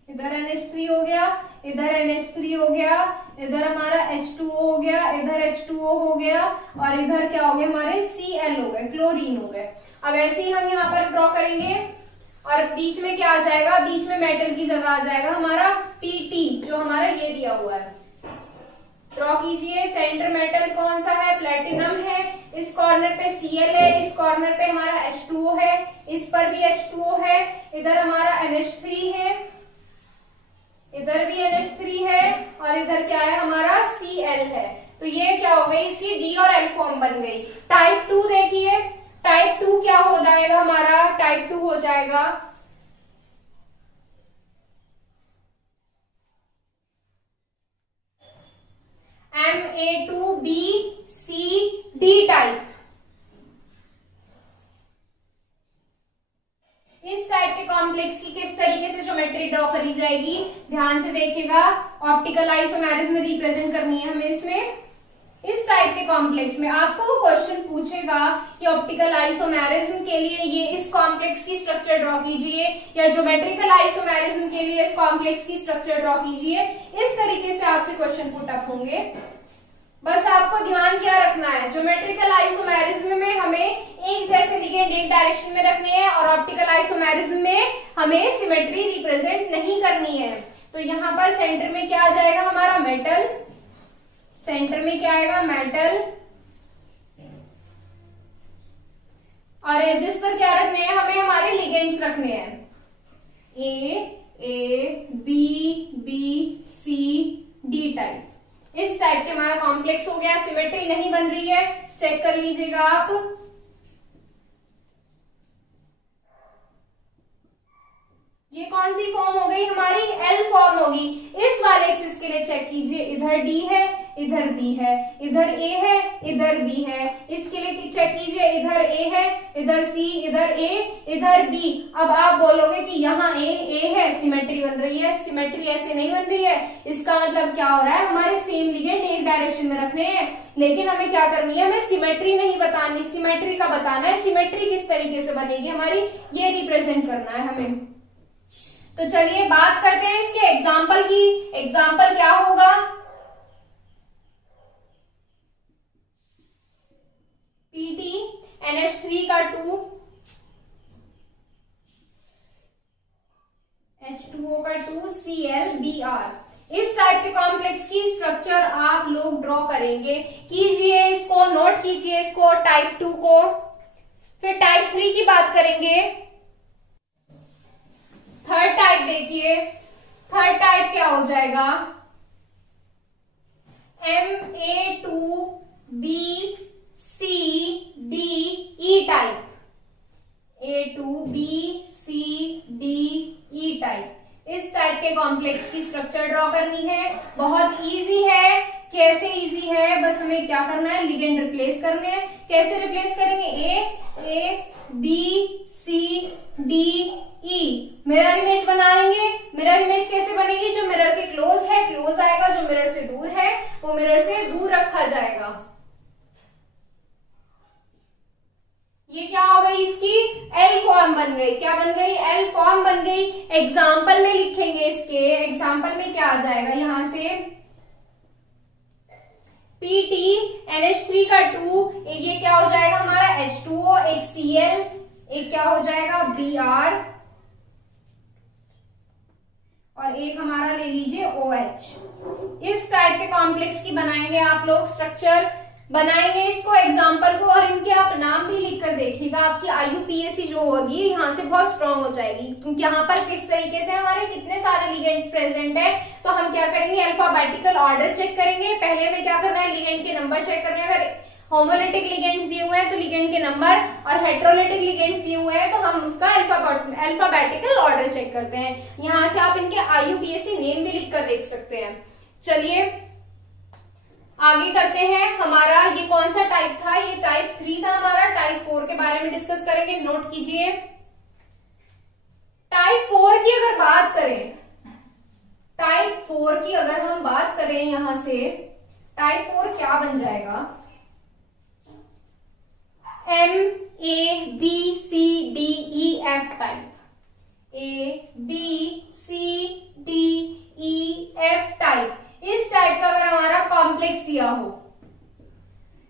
इधर NH3 हो गया, इधर NH3 हो गया, इधर हमारा H2O हो गया, इधर H2O हो गया और इधर क्या हो गया हमारे Cl हो गए, क्लोरीन हो गए। अब ऐसे ही हम यहाँ पर ड्रॉ करेंगे और बीच में क्या आ जाएगा, बीच में मेटल की जगह आ जाएगा हमारा PT, जो हमारा ये दिया हुआ है। ड्रॉ कीजिए, सेंटर मेटल कौन सा है, प्लेटिनम है, इस कॉर्नर पे Cl है, इस कॉर्नर पे हमारा H2O है, इस पर भी H2O है, इधर हमारा NH3 है, इधर भी NH3 है और इधर क्या है हमारा Cl है। तो ये क्या हो गई, इसकी D और L फॉर्म बन गई। टाइप 2 देखिए, टाइप 2 क्या हो जाएगा हमारा, टाइप 2 हो जाएगा Ma2BCD टाइप। इस टाइप के कॉम्प्लेक्स की किस तरीके से ज्योमेट्री ड्रॉ करी जाएगी, ध्यान से देखिएगा। ऑप्टिकल आइसोमेरिज्म रिप्रेजेंट करनी है हमें इसमें। इस टाइप के कॉम्प्लेक्स में आपको वो क्वेश्चन पूछेगा कि ऑप्टिकल आइसोमेरिज्म के लिए ये इस कॉम्प्लेक्स की स्ट्रक्चर ड्रॉ कीजिए, या ज्योमेट्रिकल आइसोमेरिज्म के लिए इस कॉम्प्लेक्स की स्ट्रक्चर ड्रॉ कीजिए। इस तरीके से आपसे क्वेश्चन पुट अप होंगे। बस आपको ध्यान क्या रखना है, ज्योमेट्रिकल आइसोमेरिज्म में हमें एक जैसे लिगेंड एक डायरेक्शन में रखने हैं और ऑप्टिकल आइसोमेरिज्म में हमें सिमेट्री रिप्रेजेंट नहीं करनी है। तो यहाँ पर सेंटर में क्या आ जाएगा हमारा मेटल, सेंटर में क्या आएगा मेटल, और एजेस पर क्या रखने हैं हमें, हमारे लिगेंड्स रखने हैं, A B B C D type. इस टाइप के हमारा कॉम्प्लेक्स हो गया। सिमेट्री नहीं बन रही है, चेक कर लीजिएगा आप। ये कौन सी फॉर्म हो गई हमारी, L फॉर्म होगी। इस वाले एक्सिस के लिए चेक कीजिए, इधर D है, इधर B है, इधर A है, इधर B है। इसके लिए चेक कीजिए, इधर A है, इधर C, इधर A, इधर B। अब आप बोलोगे कि यहाँ A है, सिमेट्री बन रही है। सिमेट्री ऐसे नहीं बन रही है, इसका मतलब क्या हो रहा है, हमारे सेम लिगेंड एक डायरेक्शन में रखने हैं। लेकिन हमें क्या करनी है, हमें सिमेट्री नहीं बतानी, सिमेट्री का बताना है। सिमेट्री किस तरीके से बनेगी हमारी, ये रिप्रेजेंट करना है हमें। तो चलिए बात करते हैं इसके एग्जाम्पल की। एग्जाम्पल क्या होगा, PT NH3 का 2, H2O का 2, ClBr। इस टाइप के कॉम्प्लेक्स की स्ट्रक्चर आप लोग ड्रॉ करेंगे। कीजिए इसको, नोट कीजिए इसको, टाइप 2 को। फिर टाइप 3 की बात करेंगे। थर्ड टाइप देखिए, थर्ड टाइप क्या हो जाएगा, Ma2BCDE टाइप, A2BCDE टाइप। इस टाइप के कॉम्प्लेक्स की स्ट्रक्चर ड्रॉ करनी है। बहुत इजी है। कैसे इजी है, बस हमें क्या करना है, लिगेंड रिप्लेस करने हैं। कैसे रिप्लेस करेंगे, ABCDE, मिरर इमेज बनाएंगे। मिरर इमेज कैसे बनेगी, जो मिरर के क्लोज है क्लोज आएगा, जो मिरर से दूर है वो मिरर से दूर रखा जाएगा। ये क्या हो गई, इसकी L फॉर्म बन बन गई, क्या बन गई, एल फॉर्म बन गई। एग्जाम्पल में लिखेंगे इसके, एग्जाम्पल में क्या आ जाएगा यहां से, PTNH3 का 2, ये क्या हो जाएगा हमारा H2O, एक Cl, एक क्या हो जाएगा Br, और एक हमारा ले लीजिए OH। इस टाइप के कॉम्प्लेक्स की बनाएंगे आप लोग, स्ट्रक्चर बनाएंगे इसको, एग्जाम्पल को, और इनके आप नाम भी लिख कर देखिएगा। आपकी IUPAC जो होगी यहाँ से बहुत स्ट्रांग हो जाएगी, क्योंकि यहाँ पर किस तरीके से हमारे कितने सारे लिगेंड्स प्रेजेंट है। तो हम क्या करेंगे, अल्फाबेटिकल ऑर्डर चेक करेंगे। पहले में क्या करना है, लिगेंड के नंबर चेक करने, अगर होमोलिटिक लिगेंड्स दिए हुए हैं तो लिगेंड के नंबर, और हेट्रोलिटिक लिगेंड्स दिए हुए हैं तो हम उसका अल्फाबेटिकल ऑर्डर चेक करते हैं। यहाँ से आप इनके IUPAC नेम भी लिख कर देख सकते हैं। चलिए आगे करते हैं। हमारा ये कौन सा टाइप था, ये टाइप 3 था हमारा। टाइप 4 के बारे में डिस्कस करेंगे, नोट कीजिए। टाइप 4 की अगर बात करें, टाइप 4 की अगर हम बात करें, यहां से टाइप 4 क्या बन जाएगा, MABCDEF टाइप, ABCDEF टाइप। इस टाइप का अगर हमारा कॉम्प्लेक्स दिया हो,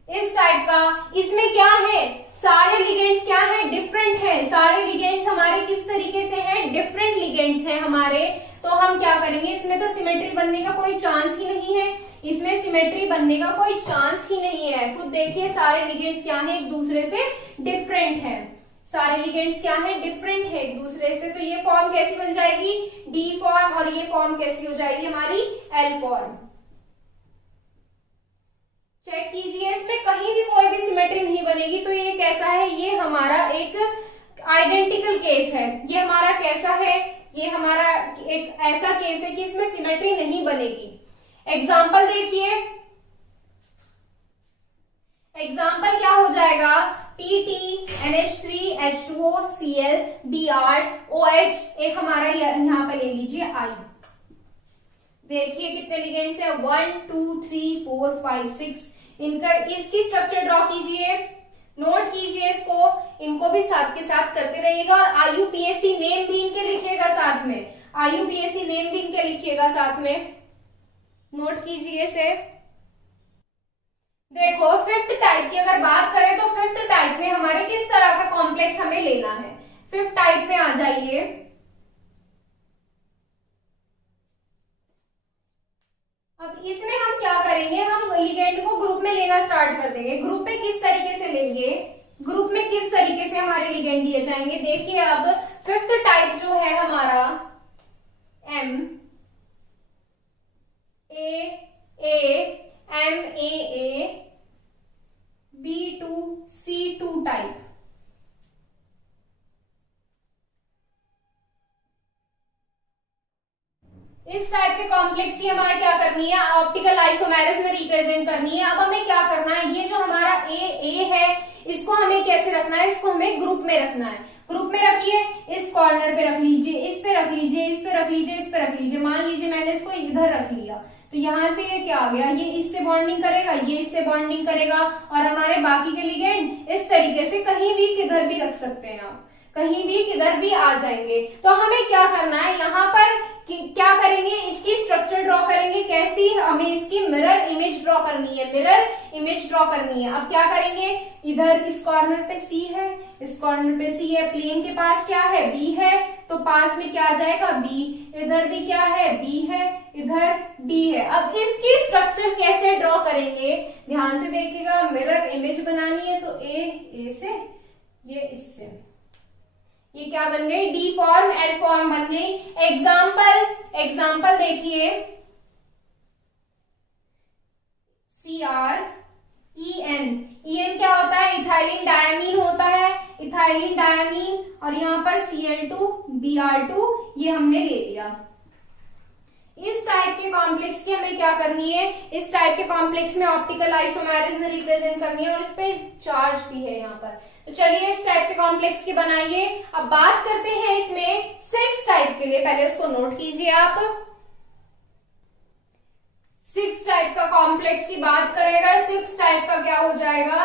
इस टाइप का, इसमें क्या है, सारे लिगेंड्स क्या है, डिफरेंट है। सारे लिगेंड्स हमारे किस तरीके से हैं, डिफरेंट लिगेंड्स हैं हमारे। तो हम क्या करेंगे, इसमें तो सिमेट्री बनने का कोई चांस ही नहीं है, इसमें सिमेट्री बनने का कोई चांस ही नहीं है। खुद देखिए सारे लिगेंड्स क्या हैं, एक दूसरे से डिफरेंट हैं। सारे लिगेंड्स क्या है, डिफरेंट है एक दूसरे से। तो ये फॉर्म कैसी बन जाएगी, डी फॉर्म, और ये फॉर्म कैसी हो जाएगी हमारी, एल फॉर्म। चेक कीजिए, इसमें कहीं भी कोई भी सिमेट्री नहीं बनेगी। तो ये कैसा है, ये हमारा एक आइडेंटिकल केस है। ये हमारा कैसा है, ये हमारा एक ऐसा केस है कि इसमें सिमेट्री नहीं बनेगी। एग्जाम्पल देखिए, एग्जाम्पल क्या हो जाएगा, PTNH3 H2O Cl Br OH, एक हमारा यहाँ पे ले लीजिए I। देखिए कितने लिगेंड्स है, 1 2 3 4 5 6। इनका, इसकी स्ट्रक्चर ड्रॉ कीजिए, नोट कीजिए इसको, इनको भी साथ के साथ करते रहिएगा। और IUPAC नेम भी इनके लिखिएगा साथ में, IUPAC नेम भी इनके लिखिएगा साथ में, नोट कीजिए इसे। देखो फिफ्थ टाइप की अगर बात करें तो फिफ्थ टाइप में हमारे किस तरह का कॉम्प्लेक्स हमें लेना है। फिफ्थ टाइप में आ जाइए, अब इसमें हम क्या करेंगे, हम लिगेंड को ग्रुप में लेना स्टार्ट कर देंगे। ग्रुप में किस तरीके से लेंगे, ग्रुप में किस तरीके से हमारे लिगेंड दिए जाएंगे। देखिए अब फिफ्थ टाइप जो है हमारा MAA B2C2 टाइप। इस टाइप के कॉम्प्लेक्स की हमारे क्या करनी है, ऑप्टिकल आइसोमेरिस में रिप्रेजेंट करनी है। अब हमें क्या करना है, ये जो हमारा ए है इसको हमें कैसे रखना है, इसको हमें ग्रुप में रखना है। ग्रुप में रखिए, इस कॉर्नर पे रख लीजिए, इस पे रख लीजिए, इस पे रख लीजिए, इस पे रख लीजिए। मान लीजिए मैंने इसको इधर रख लिया, तो यहाँ से ये क्या आ गया, ये इससे बॉन्डिंग करेगा, ये इससे बॉन्डिंग करेगा, और हमारे बाकी के लिगेंड इस तरीके से कहीं भी किधर भी रख सकते हैं आप, कहीं भी किधर भी आ जाएंगे। तो हमें क्या करना है, यहाँ पर क्या करेंगे, इसकी स्ट्रक्चर ड्रॉ करेंगे। कैसी, हमें इसकी मिरर इमेज ड्रॉ करनी है, मिरर इमेज ड्रॉ करनी है। अब क्या करेंगे, इधर इस कॉर्नर पे C है, इस कॉर्नर पे C है, प्लेन के पास क्या है, B है, तो पास में क्या आ जाएगा, B। इधर भी क्या है, B है, इधर D है। अब इसकी स्ट्रक्चर कैसे ड्रॉ करेंगे, ध्यान से देखिएगा। मिरर इमेज बनानी है तो ए से, ये इससे, ये क्या बन गई, डी फॉर्म, एल फॉर्म बन गई। एग्जाम्पल देखिए, CrEn क्या होता है, इथाइलिन डायमीन होता है, इथाइलिन डायमीन, और यहाँ पर Cl2 Br2 ये हमने ले लिया। इस टाइप के कॉम्प्लेक्स की हमें क्या करनी है, इस टाइप के कॉम्प्लेक्स में ऑप्टिकल आइसोमेरिस में रिप्रेजेंट करनी है, और इस पे चार्ज भी है यहाँ पर। तो चलिए इस टाइप के कॉम्प्लेक्स की बनाइए। अब बात करते हैं इसमें 6 टाइप के लिए, पहले उसको नोट कीजिए आप। 6 टाइप का कॉम्प्लेक्स की बात करेगा, 6 टाइप का क्या हो जाएगा,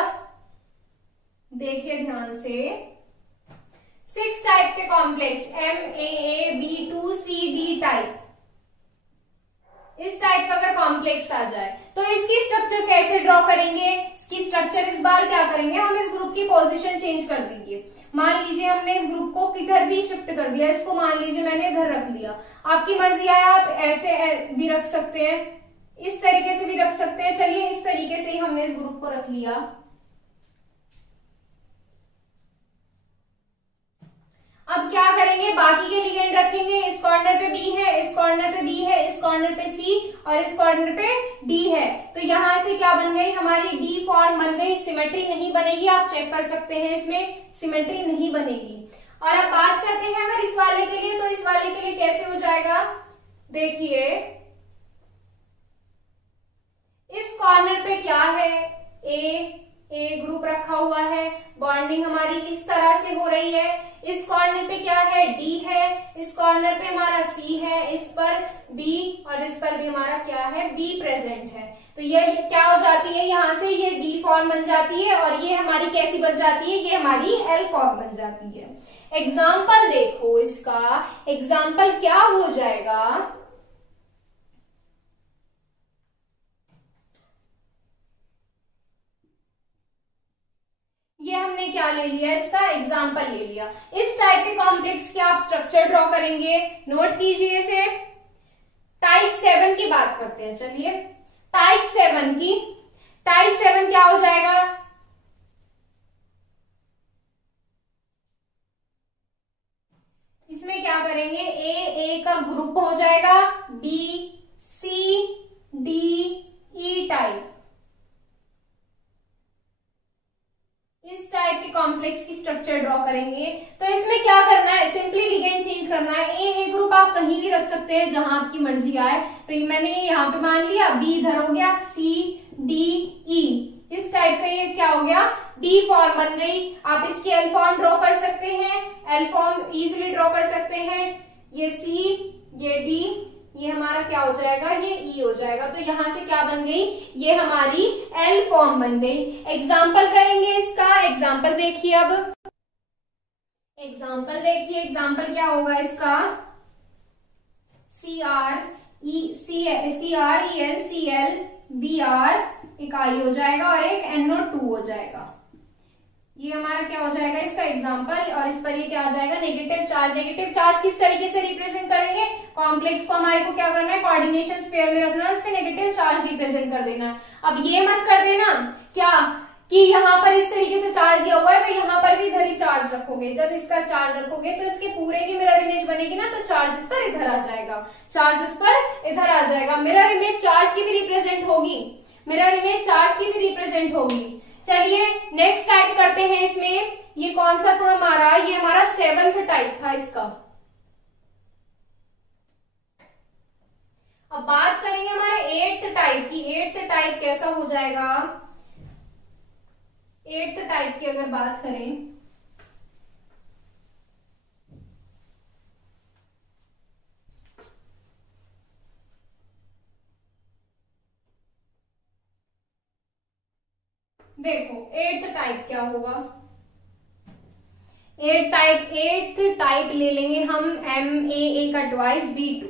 देखिए ध्यान से। 6 टाइप के कॉम्प्लेक्स MAA B2CD टाइप, इस टाइप का अगर कॉम्प्लेक्स आ जाए तो इसकी स्ट्रक्चर कैसे ड्रॉ करेंगे? इसकी स्ट्रक्चर इस बार क्या करेंगे, हम इस ग्रुप की पोजीशन चेंज कर देंगे। मान लीजिए हमने इस ग्रुप को किधर भी शिफ्ट कर दिया, इसको मान लीजिए मैंने इधर रख लिया, आपकी मर्जी है, आप ऐसे भी रख सकते हैं, इस तरीके से भी रख सकते हैं। चलिए इस तरीके से ही हमने इस ग्रुप को रख लिया। अब क्या करेंगे, बाकी के लिगेंड रखेंगे। इस कॉर्नर पे B है, इस कॉर्नर पे B है, इस कॉर्नर पे C और इस कॉर्नर पे D है। तो यहां से क्या बन गई, हमारी D फॉर्म बन गई। सिमेट्री नहीं बनेगी, आप चेक कर सकते हैं, इसमें सिमेट्री नहीं बनेगी। और अब बात करते हैं अगर इस वाले के लिए, तो इस वाले के लिए कैसे हो जाएगा, देखिए इस कॉर्नर पे क्या है, ए ग्रुप रखा हुआ है, बॉन्डिंग हमारी इस तरह से हो रही है। इस कॉर्नर पे क्या है, डी है, इस कॉर्नर पे हमारा सी है, इस पर बी और इस पर भी हमारा क्या है, बी प्रेजेंट है। तो ये क्या हो जाती है, यहाँ से ये डी फॉर्म बन जाती है और ये हमारी कैसी बन जाती है, ये हमारी एल फॉर्म बन जाती है। एग्जाम्पल देखो, इसका एग्जाम्पल क्या हो जाएगा, ये हमने क्या ले लिया, इसका एग्जाम्पल ले लिया। इस टाइप के कॉम्प्लेक्स के आप स्ट्रक्चर ड्रॉ करेंगे, नोट कीजिए इसे। टाइप 7 की बात करते हैं, चलिए टाइप 7 की, टाइप 7 क्या हो जाएगा, इसमें क्या करेंगे, ए का ग्रुप हो जाएगा, B C D E type, इस टाइप के कॉम्प्लेक्स की स्ट्रक्चर ड्रॉ करेंगे। तो इसमें क्या करना है, सिंपली लिगेंड चेंज करना है। ए ग्रुप आप कहीं भी रख सकते हैं जहां आपकी मर्जी आए। तो मैंने यहाँ पे मान लिया, बी इधर हो गया, सी डी ई, इस टाइप का ये क्या हो गया, डी फॉर्म बन गई। आप इसकी एल फॉर्म ड्रॉ कर सकते हैं, एल फॉर्म इजिली ड्रॉ कर सकते हैं। ये सी, ये डी, ये हमारा क्या हो जाएगा, ये ई हो जाएगा। तो यहां से क्या बन गई, ये हमारी एल फॉर्म बन गई। एग्जाम्पल करेंगे इसका, एग्जाम्पल देखिए। अब एग्जाम्पल देखिए, एग्जाम्पल क्या होगा इसका, CrEn Cl Br एक आई हो जाएगा और एक NO2 हो जाएगा। ये हमारा क्या हो जाएगा, इसका एग्जाम्पल। और इस पर ये क्या आ जाएगा, नेगेटिव चार्ज। नेगेटिव चार्ज किस तरीके से रिप्रेजेंट करेंगे, कॉम्प्लेक्स को हमारे को क्या करना है, कोऑर्डिनेशन स्फीयर में रखना है, उस पर नेगेटिव चार्ज रिप्रेजेंट कर देना है। अब ये मत कर देना क्या कि यहाँ पर इस तरीके से चार्ज दिया हुआ है तो यहाँ पर भी इधर ही चार्ज रखोगे। जब इसका चार्ज रखोगे तो इसके पूरे की मिरर इमेज बनेगी ना, तो चार्ज इस पर इधर आ जाएगा, चार्ज इस पर इधर आ जाएगा। मिरर इमेज चार्ज की भी रिप्रेजेंट होगी, मिरर इमेज चार्ज की भी रिप्रेजेंट होगी। चलिए नेक्स्ट टाइप करते हैं। इसमें ये कौन सा था हमारा, ये हमारा 7th टाइप था इसका। अब बात करेंगे हमारे 8th टाइप की। 8th टाइप कैसा हो जाएगा, 8th टाइप की अगर बात करें, देखो 8th टाइप क्या होगा, 8th टाइप ले लेंगे हम MAA का ट्वाइस B2।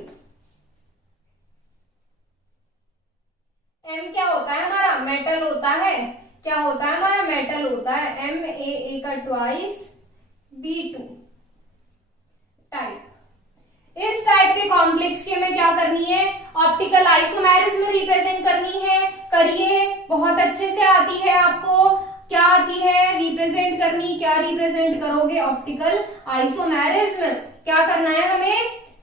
M क्या होता है हमारा, मेटल होता है, क्या होता है हमारा, मेटल होता है। MAA का ट्वाइस B2 टाइप। इस टाइप के कॉम्प्लेक्स की हमें क्या करनी है, ऑप्टिकल आइसोमेरिज्म रिप्रेजेंट करनी है। करिए, बहुत अच्छे से आती है आपको। क्या आती है रिप्रेजेंट करनी, क्या रिप्रेजेंट करोगे, ऑप्टिकल आइसोमेरिज्म। क्या करना है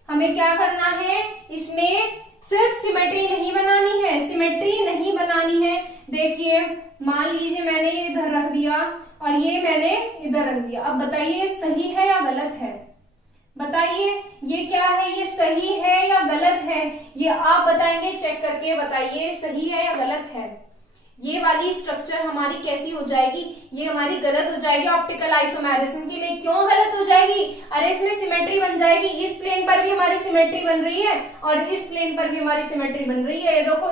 हमें क्या करना है, इसमें सिर्फ सिमेट्री नहीं बनानी है, सिमेट्री नहीं बनानी है। देखिए मान लीजिए मैंने ये इधर रख दिया और ये मैंने इधर रख दिया। अब बताइए सही है या गलत है, बताइए ये क्या है, ये सही है या गलत है, ये आप बताएंगे, चेक करके बताइए सही है या गलत है। ये वाली स्ट्रक्चर हमारी कैसी हो जाएगी, ये हमारी गलत हो जाएगी ऑप्टिकल आइसोमेरिज्म के लिए। क्यों गलत हो जाएगी, अरे इसमें सिमेट्री बन जाएगी, इस प्लेन पर भी हमारी सिमेट्री बन रही है और इस प्लेन पर भी हमारी सिमेट्री बन रही है। ये देखो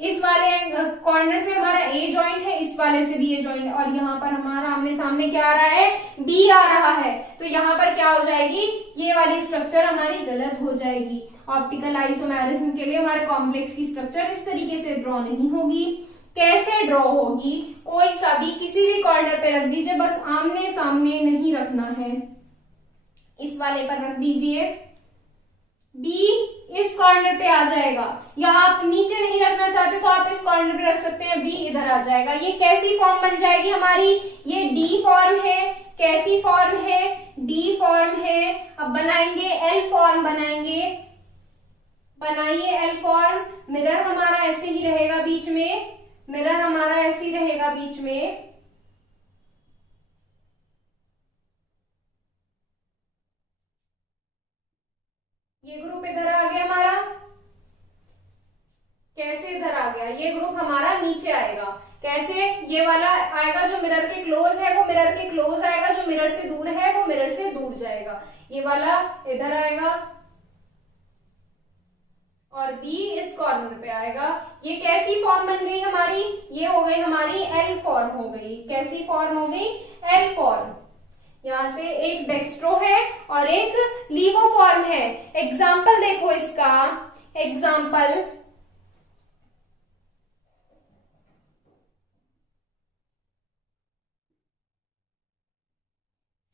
इस वाले कॉर्नर से हमारा ए जॉइंट है, इस वाले से भी ए जॉइंट है, और यहाँ पर हमारा आमने सामने क्या आ रहा है, बी आ रहा है। तो यहाँ पर क्या हो जाएगी, ये वाली स्ट्रक्चर हमारी गलत हो जाएगी। ऑप्टिकल आइसोमेरिज्म के लिए हमारे कॉम्प्लेक्स की स्ट्रक्चर इस तरीके से ड्रॉ नहीं होगी। कैसे ड्रॉ होगी, कोई सा भी किसी भी कॉर्नर पे रख दीजिए, बस आमने सामने नहीं रखना है। इस वाले पर रख दीजिए, बी इस कॉर्नर पे आ जाएगा, या आप नीचे नहीं रखना चाहते तो आप इस कॉर्नर पे रख सकते हैं, बी इधर आ जाएगा। ये कैसी फॉर्म बन जाएगी हमारी, ये डी फॉर्म है। कैसी फॉर्म है, डी फॉर्म है। अब बनाएंगे एल फॉर्म, बनाइए एल फॉर्म। मिरर हमारा ऐसे ही रहेगा बीच में, मिरर हमारा ऐसे ही रहेगा बीच में। ये ग्रुप इधर आ गया हमारा, कैसे इधर आ गया, ये ग्रुप हमारा नीचे आएगा। कैसे, ये वाला आएगा जो मिरर के क्लोज है वो मिरर के क्लोज आएगा, जो मिरर से दूर है वो मिरर से दूर जाएगा। ये वाला इधर आएगा और बी इस कॉर्नर पे आएगा। ये कैसी फॉर्म बन गई हमारी, ये हो गई हमारी एल फॉर्म हो गई। कैसी फॉर्म हो गई, एल फॉर्म। यहां से एक डेक्स्ट्रो है और एक लीवो फॉर्म है। एग्जाम्पल देखो इसका, एग्जाम्पल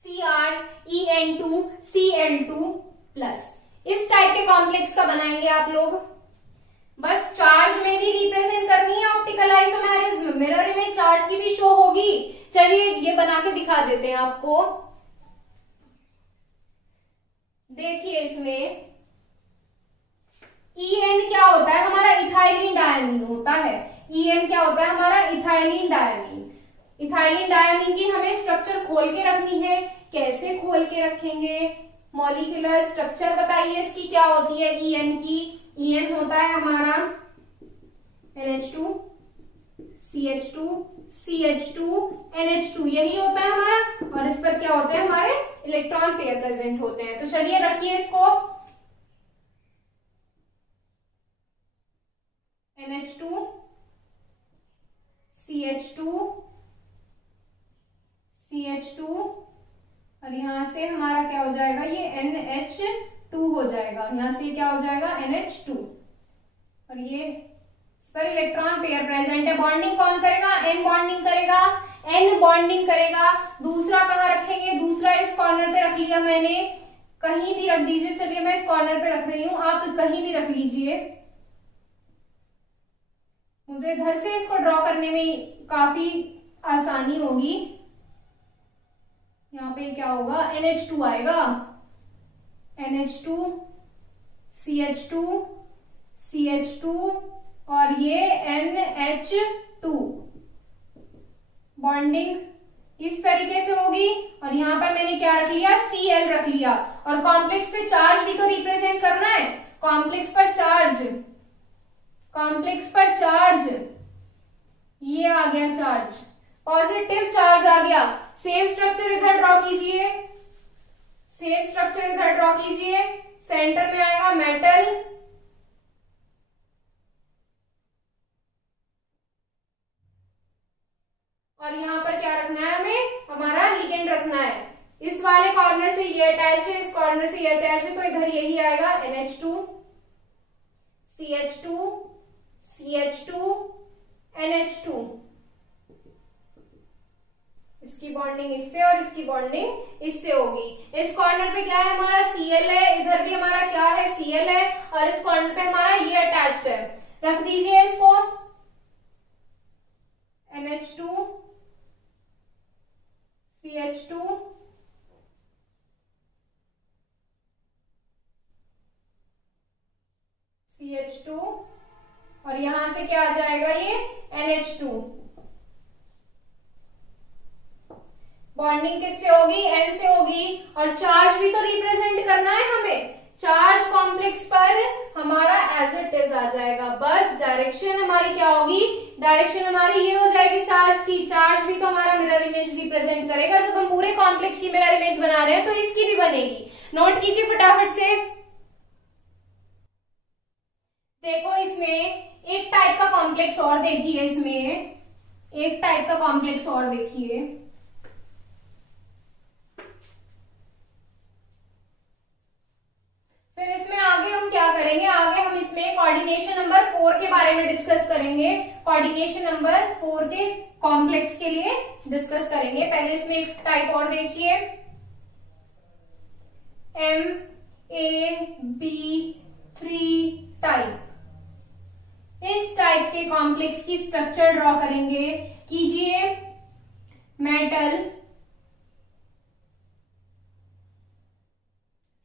CrEn2 Cl2 प्लस, इस टाइप के कॉम्प्लेक्स का बनाएंगे आप लोग। बस चार्ज में भी रिप्रेजेंट करनी है ऑप्टिकल आइसोमेरिज्म, मिरर में चार्ज की भी शो होगी। चलिए ये बना के दिखा देते हैं आपको। देखिए इसमें En क्या होता है हमारा, इथाइलिन डायमीन होता है। En क्या होता है हमारा, इथाइलिन डायमीन। इथाइलिन डायमीन की हमें स्ट्रक्चर खोल के रखनी है। कैसे खोल के रखेंगे, मॉलिक्यूलर स्ट्रक्चर बताइए इसकी क्या होती है। En की, En होता है हमारा NH2 CH2 CH2 NH2, यही होता है हमारा। और इस पर क्या होते हैं हमारे इलेक्ट्रॉन पेयर प्रेजेंट होते हैं। तो चलिए रखिए इसको, NH2 CH2 CH2, और यहां से हमारा क्या हो जाएगा, ये NH2 हो जाएगा। यहां से क्या हो जाएगा, NH2, और ये इस पर इलेक्ट्रॉन पेयर प्रेजेंट है। बॉन्डिंग कौन करेगा, N बॉन्डिंग करेगा, N बॉन्डिंग करेगा। दूसरा कहाँ रखेंगे, दूसरा इस कॉर्नर पे रख लिया मैंने, कहीं भी रख दीजिए। चलिए मैं इस कॉर्नर पे रख रही हूं, आप कहीं भी रख लीजिए। मुझे इधर से इसको ड्रॉ करने में काफी आसानी होगी। यहाँ पे क्या होगा, NH2 आएगा, NH2 CH2 CH2, और ये NH2। बॉन्डिंग इस तरीके से होगी, और यहां पर मैंने क्या रख लिया, Cl रख लिया। और कॉम्प्लेक्स पे चार्ज भी तो रिप्रेजेंट करना है, कॉम्प्लेक्स पर चार्ज, कॉम्प्लेक्स पर चार्ज, ये आ गया चार्ज, पॉजिटिव चार्ज आ गया। सेम स्ट्रक्चर इधर ड्रॉ कीजिए, सेम स्ट्रक्चर इधर ड्रॉ कीजिए। सेंटर में आएगा मेटल, और यहां पर क्या रखना है हमें, हमारा लिगेंड रखना है। इस वाले कॉर्नर से ये अटैच है, इस कॉर्नर से ये अटैच है, तो इधर यही आएगा NH2 CH2 CH2 NH2। इसकी बॉन्डिंग इससे और इसकी बॉन्डिंग इससे होगी। इस कॉर्नर पे क्या है हमारा, Cl है, इधर भी हमारा क्या है, Cl है, और इस कॉर्नर पे हमारा ये अटैच्ड है। रख दीजिए इसको, NH2 CH2 CH2, और यहां से क्या आ जाएगा, ये NH2। बॉन्डिंग किससे होगी, N से होगी। और चार्ज भी तो रिप्रेजेंट करना है हमें, चार्ज कॉम्प्लेक्स पर हमारा एज इट इज आ जाएगा। बस डायरेक्शन हमारी क्या होगी, डायरेक्शन हमारी ये हो जाएगी चार्ज की। चार्ज भी तो हमारा मिरर इमेज रिप्रेजेंट करेगा। जब हम पूरे कॉम्प्लेक्स की मिरर इमेज बना रहे हैं तो इसकी भी बनेगी। नोट कीजिए फटाफट से। देखो इसमें एक टाइप का कॉम्प्लेक्स और देखिए, इसमें एक टाइप का कॉम्प्लेक्स और देखिए। फिर इसमें आगे हम क्या करेंगे, आगे हम इसमें कोऑर्डिनेशन नंबर 4 के बारे में डिस्कस करेंगे। कोऑर्डिनेशन नंबर 4 के कॉम्प्लेक्स के लिए डिस्कस करेंगे। पहले इसमें एक टाइप और देखिए, MAB3 टाइप। इस टाइप के कॉम्प्लेक्स की स्ट्रक्चर ड्रॉ करेंगे। कीजिए, मेटल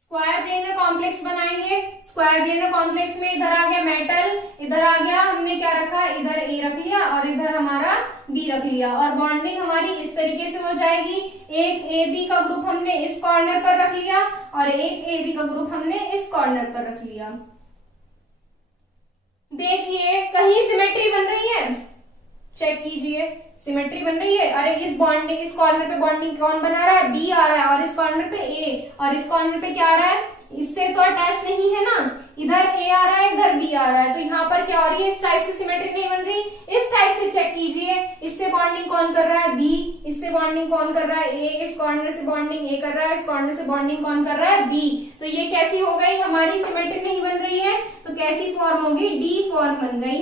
स्क्वायर प्लेनर कॉम्प्लेक्स बनाएंगे। स्क्वायर प्लेनर कॉम्प्लेक्स में इधर आ गया मेटल, इधर आ गया, हमने क्या रखा, इधर ए रख लिया और इधर हमारा बी रख लिया, और बॉन्डिंग हमारी इस तरीके से हो जाएगी। एक ए बी का ग्रुप हमने इस कॉर्नर पर रख लिया और एक ए बी का ग्रुप हमने इस कॉर्नर पर रख लिया। देखिए कहीं सिमेट्री बन रही है, चेक कीजिए, सिमेट्री बन रही है। अरे इस बॉन्डिंग, इस कॉर्नर पे बॉन्डिंग कौन बना रहा है, बी आ रहा है, और इस कॉर्नर पे ए, और इस कॉर्नर पे क्या आ रहा है, इससे तो अटैच नहीं है ना, इधर ए आ रहा है, इधर बी आ रहा है, तो यहाँ पर क्या हो रही है, इस टाइप से सिमेट्री नहीं बन रही। इस टाइप से चेक कीजिए, इससे बॉन्डिंग कौन कर रहा है, बी, इससे बॉन्डिंग कौन कर रहा है, ए, इस कॉर्नर से बॉन्डिंग ए कर रहा है, इस कॉर्नर से बॉन्डिंग कौन कर रहा है, बी। तो ये कैसी हो गई, हमारी सिमेट्री नहीं बन रही है, तो कैसी फॉर्म होगी, डी फॉर्म बन गई।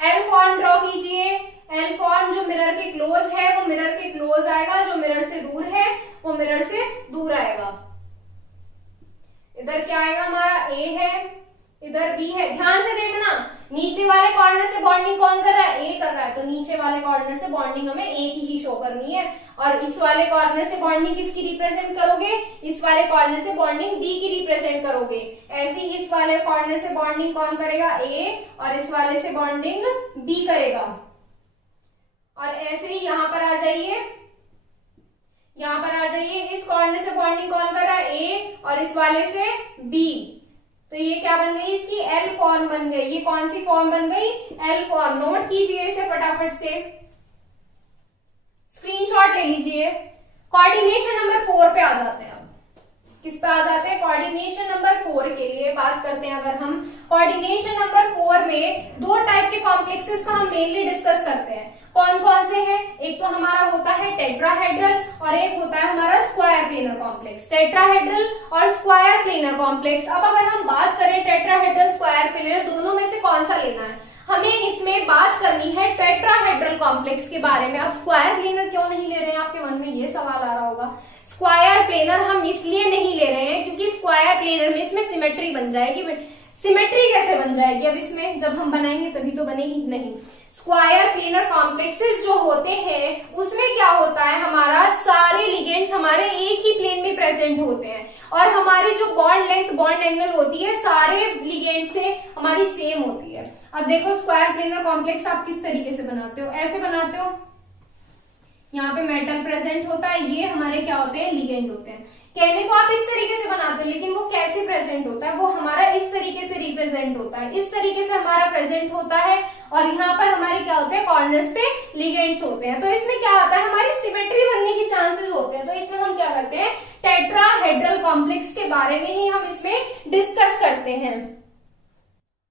एल फॉर्म ड्रॉ कीजिए। एल फॉर्म जो मिरर के क्लोज है वो मिरर के क्लोज आएगा, जो मिरर से दूर है वो मिरर से दूर आएगा। इधर क्या आएगा, हमारा ए है, इधर बी है। ध्यान से देखना, नीचे वाले कॉर्नर से बॉन्डिंग कौन कर रहा है, ए कर रहा है, तो नीचे वाले कॉर्नर से बॉन्डिंग हमें ए की ही शो करनी है। और इस वाले कॉर्नर से बॉन्डिंग किसकी रिप्रेजेंट करोगे, इस वाले कॉर्नर से बॉन्डिंग बी की रिप्रेजेंट करोगे। ऐसे ही इस वाले कॉर्नर से बॉन्डिंग कौन करेगा, ए, और इस वाले से बॉन्डिंग बी करेगा। और ऐसे ही यहां पर आ जाइए, यहां पर आ जाइए, इस कॉर्नर से बॉन्डिंग कौन कर रहा है, ए, और इस वाले से बी। तो ये क्या बन गई, इसकी एल फॉर्म बन गई। ये कौन सी फॉर्म बन गई, एल फॉर्म। नोट कीजिए इसे फटाफट से, स्क्रीनशॉट ले लीजिए। कोऑर्डिनेशन नंबर 4 पे आ जाते हैं। अब किस पे आ जाते हैं, कोऑर्डिनेशन नंबर 4 के लिए बात करते हैं। अगर हम कोऑर्डिनेशन नंबर 4 में दो टाइप के कॉम्प्लेक्सेस का हम मेनली डिस्कस करते हैं। कौन कौन से हैं, एक तो हमारा होता है टेट्राहेड्रल और एक होता है हमारा स्क्वायर प्लेनर कॉम्प्लेक्स। टेट्राहेड्रल और स्क्वायर प्लेनर कॉम्प्लेक्स। अब अगर हम बात करें टेट्राहेड्रल स्क्वायर प्लेनर, दोनों में से कौन सा लेना है, हमें इसमें बात करनी है टेट्राहेड्रल कॉम्प्लेक्स के बारे में। अब स्क्वायर प्लेनर क्यों नहीं ले रहे हैं, आपके मन में ये सवाल आ रहा होगा। स्क्वायर प्लेनर हम इसलिए नहीं ले रहे हैं क्योंकि स्क्वायर प्लेनर में इसमें सिमेट्री बन जाएगी। सिमेट्री कैसे बन जाएगी, अब इसमें जब हम बनाएंगे तभी तो बनेगी नहीं। स्क्वायर प्लेनर कॉम्प्लेक्सेस जो होते हैं उसमें क्या होता है, हमारा सारे लिगेंड्स हमारे एक ही प्लेन में प्रेजेंट होते हैं और हमारी जो बॉन्ड लेंथ बॉन्ड एंगल होती है सारे लिगेंड्स से हमारी सेम होती है। अब देखो स्क्वायर प्लेनर कॉम्प्लेक्स आप किस तरीके से बनाते हो, ऐसे बनाते हो, यहाँ पे मेटल प्रेजेंट होता है, ये हमारे क्या होते हैं, लिगेंड होते हैं। कहने को आप इस तरीके से बनाते हो, लेकिन वो कैसे प्रेजेंट होता है, वो हमारा इस तरीके से रिप्रेजेंट होता है, इस तरीके से हमारा प्रेजेंट होता है। और यहाँ पर हमारे क्या होते हैं, कॉर्नर्स पे लिगेंड्स होते हैं। तो इसमें क्या होता है, हमारी सिमेट्री बनने की चांसेस होते हैं। तो इसमें हम क्या करते हैं, टेट्राहेड्रल कॉम्प्लेक्स के बारे में ही हम इसमें डिस्कस करते हैं।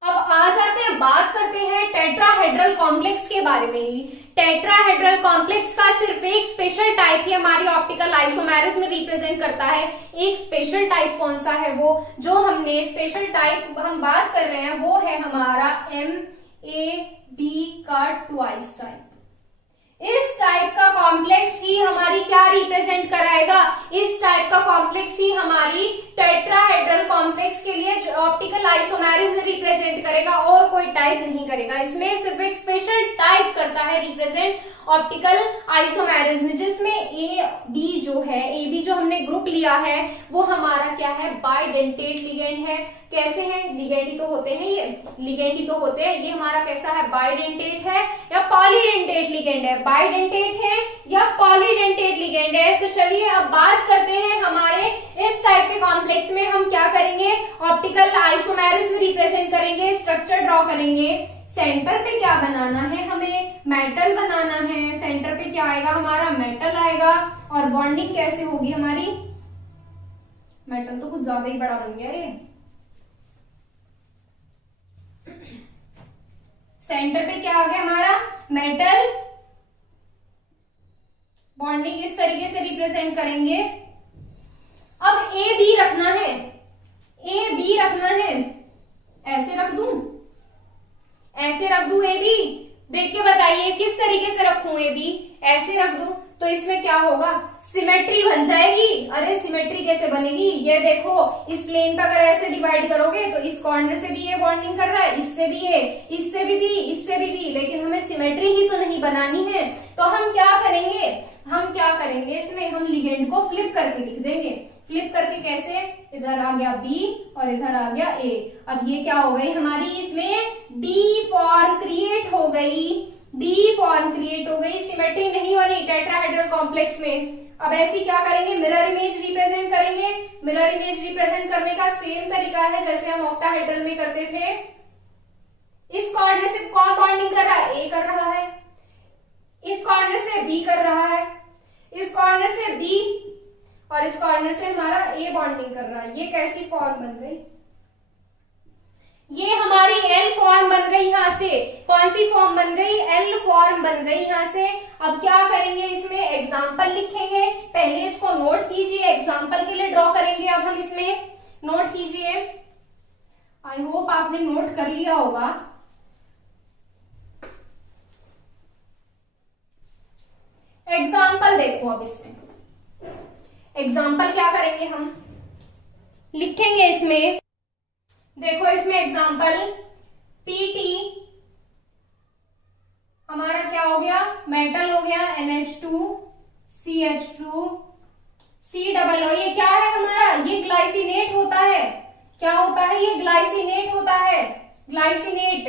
अब आ जाते हैं, बात करते हैं टेट्राहेड्रल कॉम्प्लेक्स के बारे में ही। टेट्राहेड्रल कॉम्प्लेक्स का सिर्फ एक स्पेशल टाइप ही हमारी ऑप्टिकल आइसोमेरिस में रिप्रेजेंट करता है। एक स्पेशल टाइप कौन सा है, वो जो हमने स्पेशल टाइप हम बात कर रहे हैं वो है हमारा MAB का ट्वाइस टाइप। इस टाइप का कॉम्प्लेक्स ही हमारी क्या रिप्रेजेंट कराएगा, इस टाइप का कॉम्प्लेक्स ही हमारी टेट्राहेड्रल कॉम्प्लेक्स के लिए ऑप्टिकल आइसोमेरिस में रिप्रेजेंट करेगा और कोई टाइप नहीं करेगा। इसमें सिर्फ एक स्पेशल टाइप करता है रिप्रेजेंट ऑप्टिकल आइसोमेरिस में, जिसमें AB जो है, AB जो हमने ग्रुप लिया है वो हमारा क्या है, बाइडेंटेट लिगेंड है। कैसे हैं, लिगेंड ही तो होते हैं, ये लिगेंड ही तो होते हैं। ये हमारा कैसा है, बाइडेंटेट है या पॉलीडेंटेट लिगेंड है, बाइडेंटेट है या पॉलीडेंटेट लिगेंड है। तो चलिए अब बात करते हैं हमारे इस टाइप के कॉम्प्लेक्स में हम क्या करेंगे, ऑप्टिकल आइसोमेरिस में रिप्रेजेंट करेंगे, स्ट्रक्चर ड्रॉ करेंगे। सेंटर पे क्या बनाना है, हमें मेटल बनाना है। सेंटर पे क्या आएगा, हमारा मेटल आएगा। और बॉन्डिंग कैसे होगी हमारी, मेटल तो कुछ ज्यादा ही बड़ा बन गया ये, सेंटर पे क्या आ गया हमारा मेटल बॉन्डिंग, इस तरीके से रिप्रेजेंट करेंगे। अब ए बी रखना है, ए बी रखना है, ऐसे रख दूं, ऐसे रख दूं ए बी, देख के बताइए किस तरीके से रखूं ए बी, ऐसे रख दूं तो इसमें क्या होगा, सिमेट्री बन जाएगी। अरे सिमेट्री कैसे बनेगी, ये देखो इस प्लेन पे अगर ऐसे डिवाइड करोगे तो इस कॉर्नर से भी ये बॉन्डिंग कर रहा है, इससे भी ये, इससे भी इससे भी, लेकिन हमें सिमेट्री ही तो नहीं बनानी है। तो हम क्या करेंगे, हम क्या करेंगे इसमें, हम लिगेंड को फ्लिप करके लिख देंगे। फ्लिप करके कैसे, इधर आ गया बी और इधर आ गया ए। अब ये क्या हो गई हमारी, इसमें डी फॉर्म क्रिएट हो गई, डी फॉर्म क्रिएट हो गई, सिमेट्री नहीं बनी टेट्राहेड्रल कॉम्प्लेक्स में। अब ऐसी क्या करेंगे, मिरर इमेज रिप्रेजेंट करेंगे। मिरर इमेज रिप्रेजेंट करने का सेम तरीका है जैसे हम ऑक्टाहेड्रल में करते थे। इस कॉर्नर से कौन बॉन्डिंग कर रहा है, ए कर रहा है, इस कॉर्नर से बी कर रहा है, इस कॉर्नर से बी और इस कॉर्नर से हमारा ए बॉन्डिंग कर रहा है। ये कैसी फॉर्म बन गई, ये हमारी एल फॉर्म बन गई। यहां से कौन सी फॉर्म बन गई, एल फॉर्म बन गई यहां से। अब क्या करेंगे, इसमें एग्जाम्पल लिखेंगे, पहले इसको नोट कीजिए, एग्जाम्पल के लिए ड्रॉ करेंगे। अब हम इसमें नोट कीजिए, आई होप आपने नोट कर लिया होगा। एग्जाम्पल देखो, अब इसमें एग्जाम्पल क्या करेंगे, हम लिखेंगे इसमें, देखो इसमें एग्जाम्पल पीटी हमारा क्या हो गया, मेटल हो गया NH2 CH2 C+O। ये क्या है हमारा, ये ग्लाइसिनेट होता है। क्या होता है, ये ग्लाइसिनेट होता है, ग्लाइसिनेट।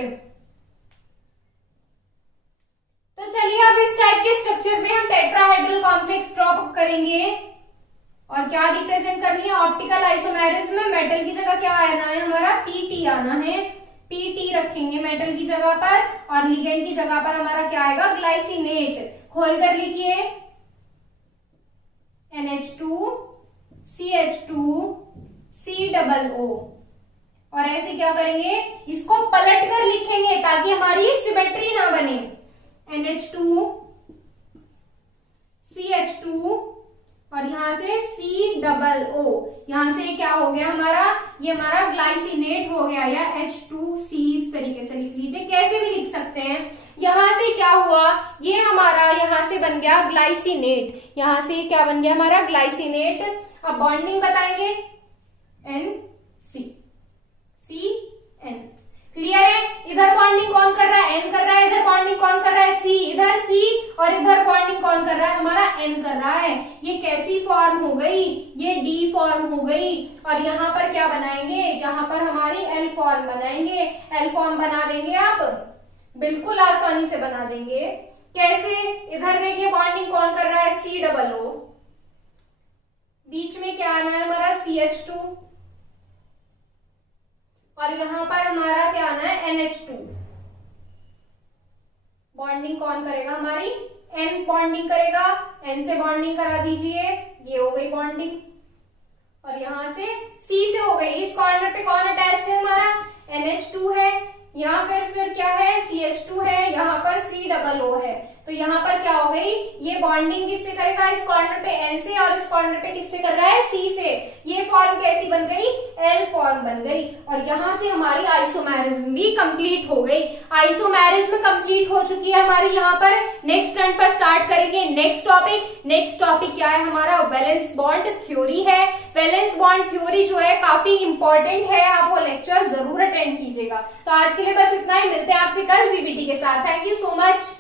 तो चलिए अब इस टाइप के स्ट्रक्चर में हम टेट्राहेड्रल कॉम्प्लेक्स ड्रॉ करेंगे और क्या रिप्रेजेंट करनी है, ऑप्टिकल आइसोमेरिज्म में मेटल की जगह क्या आना है हमारा, पीटी आना है। पीटी रखेंगे मेटल की जगह पर और लिगेंड की जगह पर हमारा क्या आएगा, ग्लाइसिनेट। खोलकर लिखिए NH2 CH2 C+O और ऐसे क्या करेंगे, इसको पलट कर लिखेंगे ताकि हमारी सिमेट्री ना बने। NH2 CH2 और यहां से C+O, यहां से क्या हो गया हमारा, ये हमारा ग्लाइसिनेट हो गया या H2C, इस तरीके से लिख लीजिए, कैसे भी लिख सकते हैं। यहां से क्या हुआ, ये हमारा यहां से बन गया ग्लाइसिनेट, यहां से क्या बन गया हमारा ग्लाइसिनेट। अब बॉन्डिंग बताएंगे NC CN, क्लियर है। इधर बॉन्डिंग कौन कर रहा है, N कर रहा है, इधर बॉन्डिंग कौन कर रहा है, C, इधर C और इधर बॉन्डिंग कौन कर रहा है हमारा, N कर रहा है। ये कैसी फॉर्म हो गई, ये D फॉर्म हो गई। और यहाँ पर क्या बनाएंगे, यहाँ पर हमारी L फॉर्म बनाएंगे। L फॉर्म बना देंगे आप, बिल्कुल आसानी से बना देंगे। कैसे, इधर देखिए बॉन्डिंग कौन कर रहा है, C+O, बीच में क्या आना है हमारा CH2 और यहाँ पर हमारा क्या आना है NH2। बॉन्डिंग कौन करेगा हमारी, N बॉन्डिंग करेगा, N से बॉन्डिंग करा दीजिए, ये हो गई बॉन्डिंग। और यहाँ से C से हो गई, इस कॉर्नर पे कौन अटैच्ड है हमारा, NH2 है, यहाँ फिर क्या है, CH2 है, यहाँ पर C+O है। तो यहाँ पर क्या हो गई, ये बॉन्डिंग किससे करेगा, इस कॉर्नर पे N से और इस कॉर्नर पे किससे कर रहा है, C से। ये फॉर्म कैसी बन गई, L फॉर्म बन गई। और यहाँ से हमारी आइसोमेरिज्म भी कंप्लीट हो गई। आइसोमेरिज्म कंप्लीट हो चुकी है हमारी। यहाँ पर नेक्स्ट टर्न पर स्टार्ट करेंगे नेक्स्ट टॉपिक। नेक्स्ट टॉपिक क्या है हमारा, वैलेंस बॉन्ड थ्योरी है। वैलेंस बॉन्ड थ्योरी जो है काफी इंपॉर्टेंट है, आप वो लेक्चर जरूर अटेंड कीजिएगा। तो आज के लिए बस इतना ही, मिलते हैं आपसे कल PPT के साथ। Thank you so much.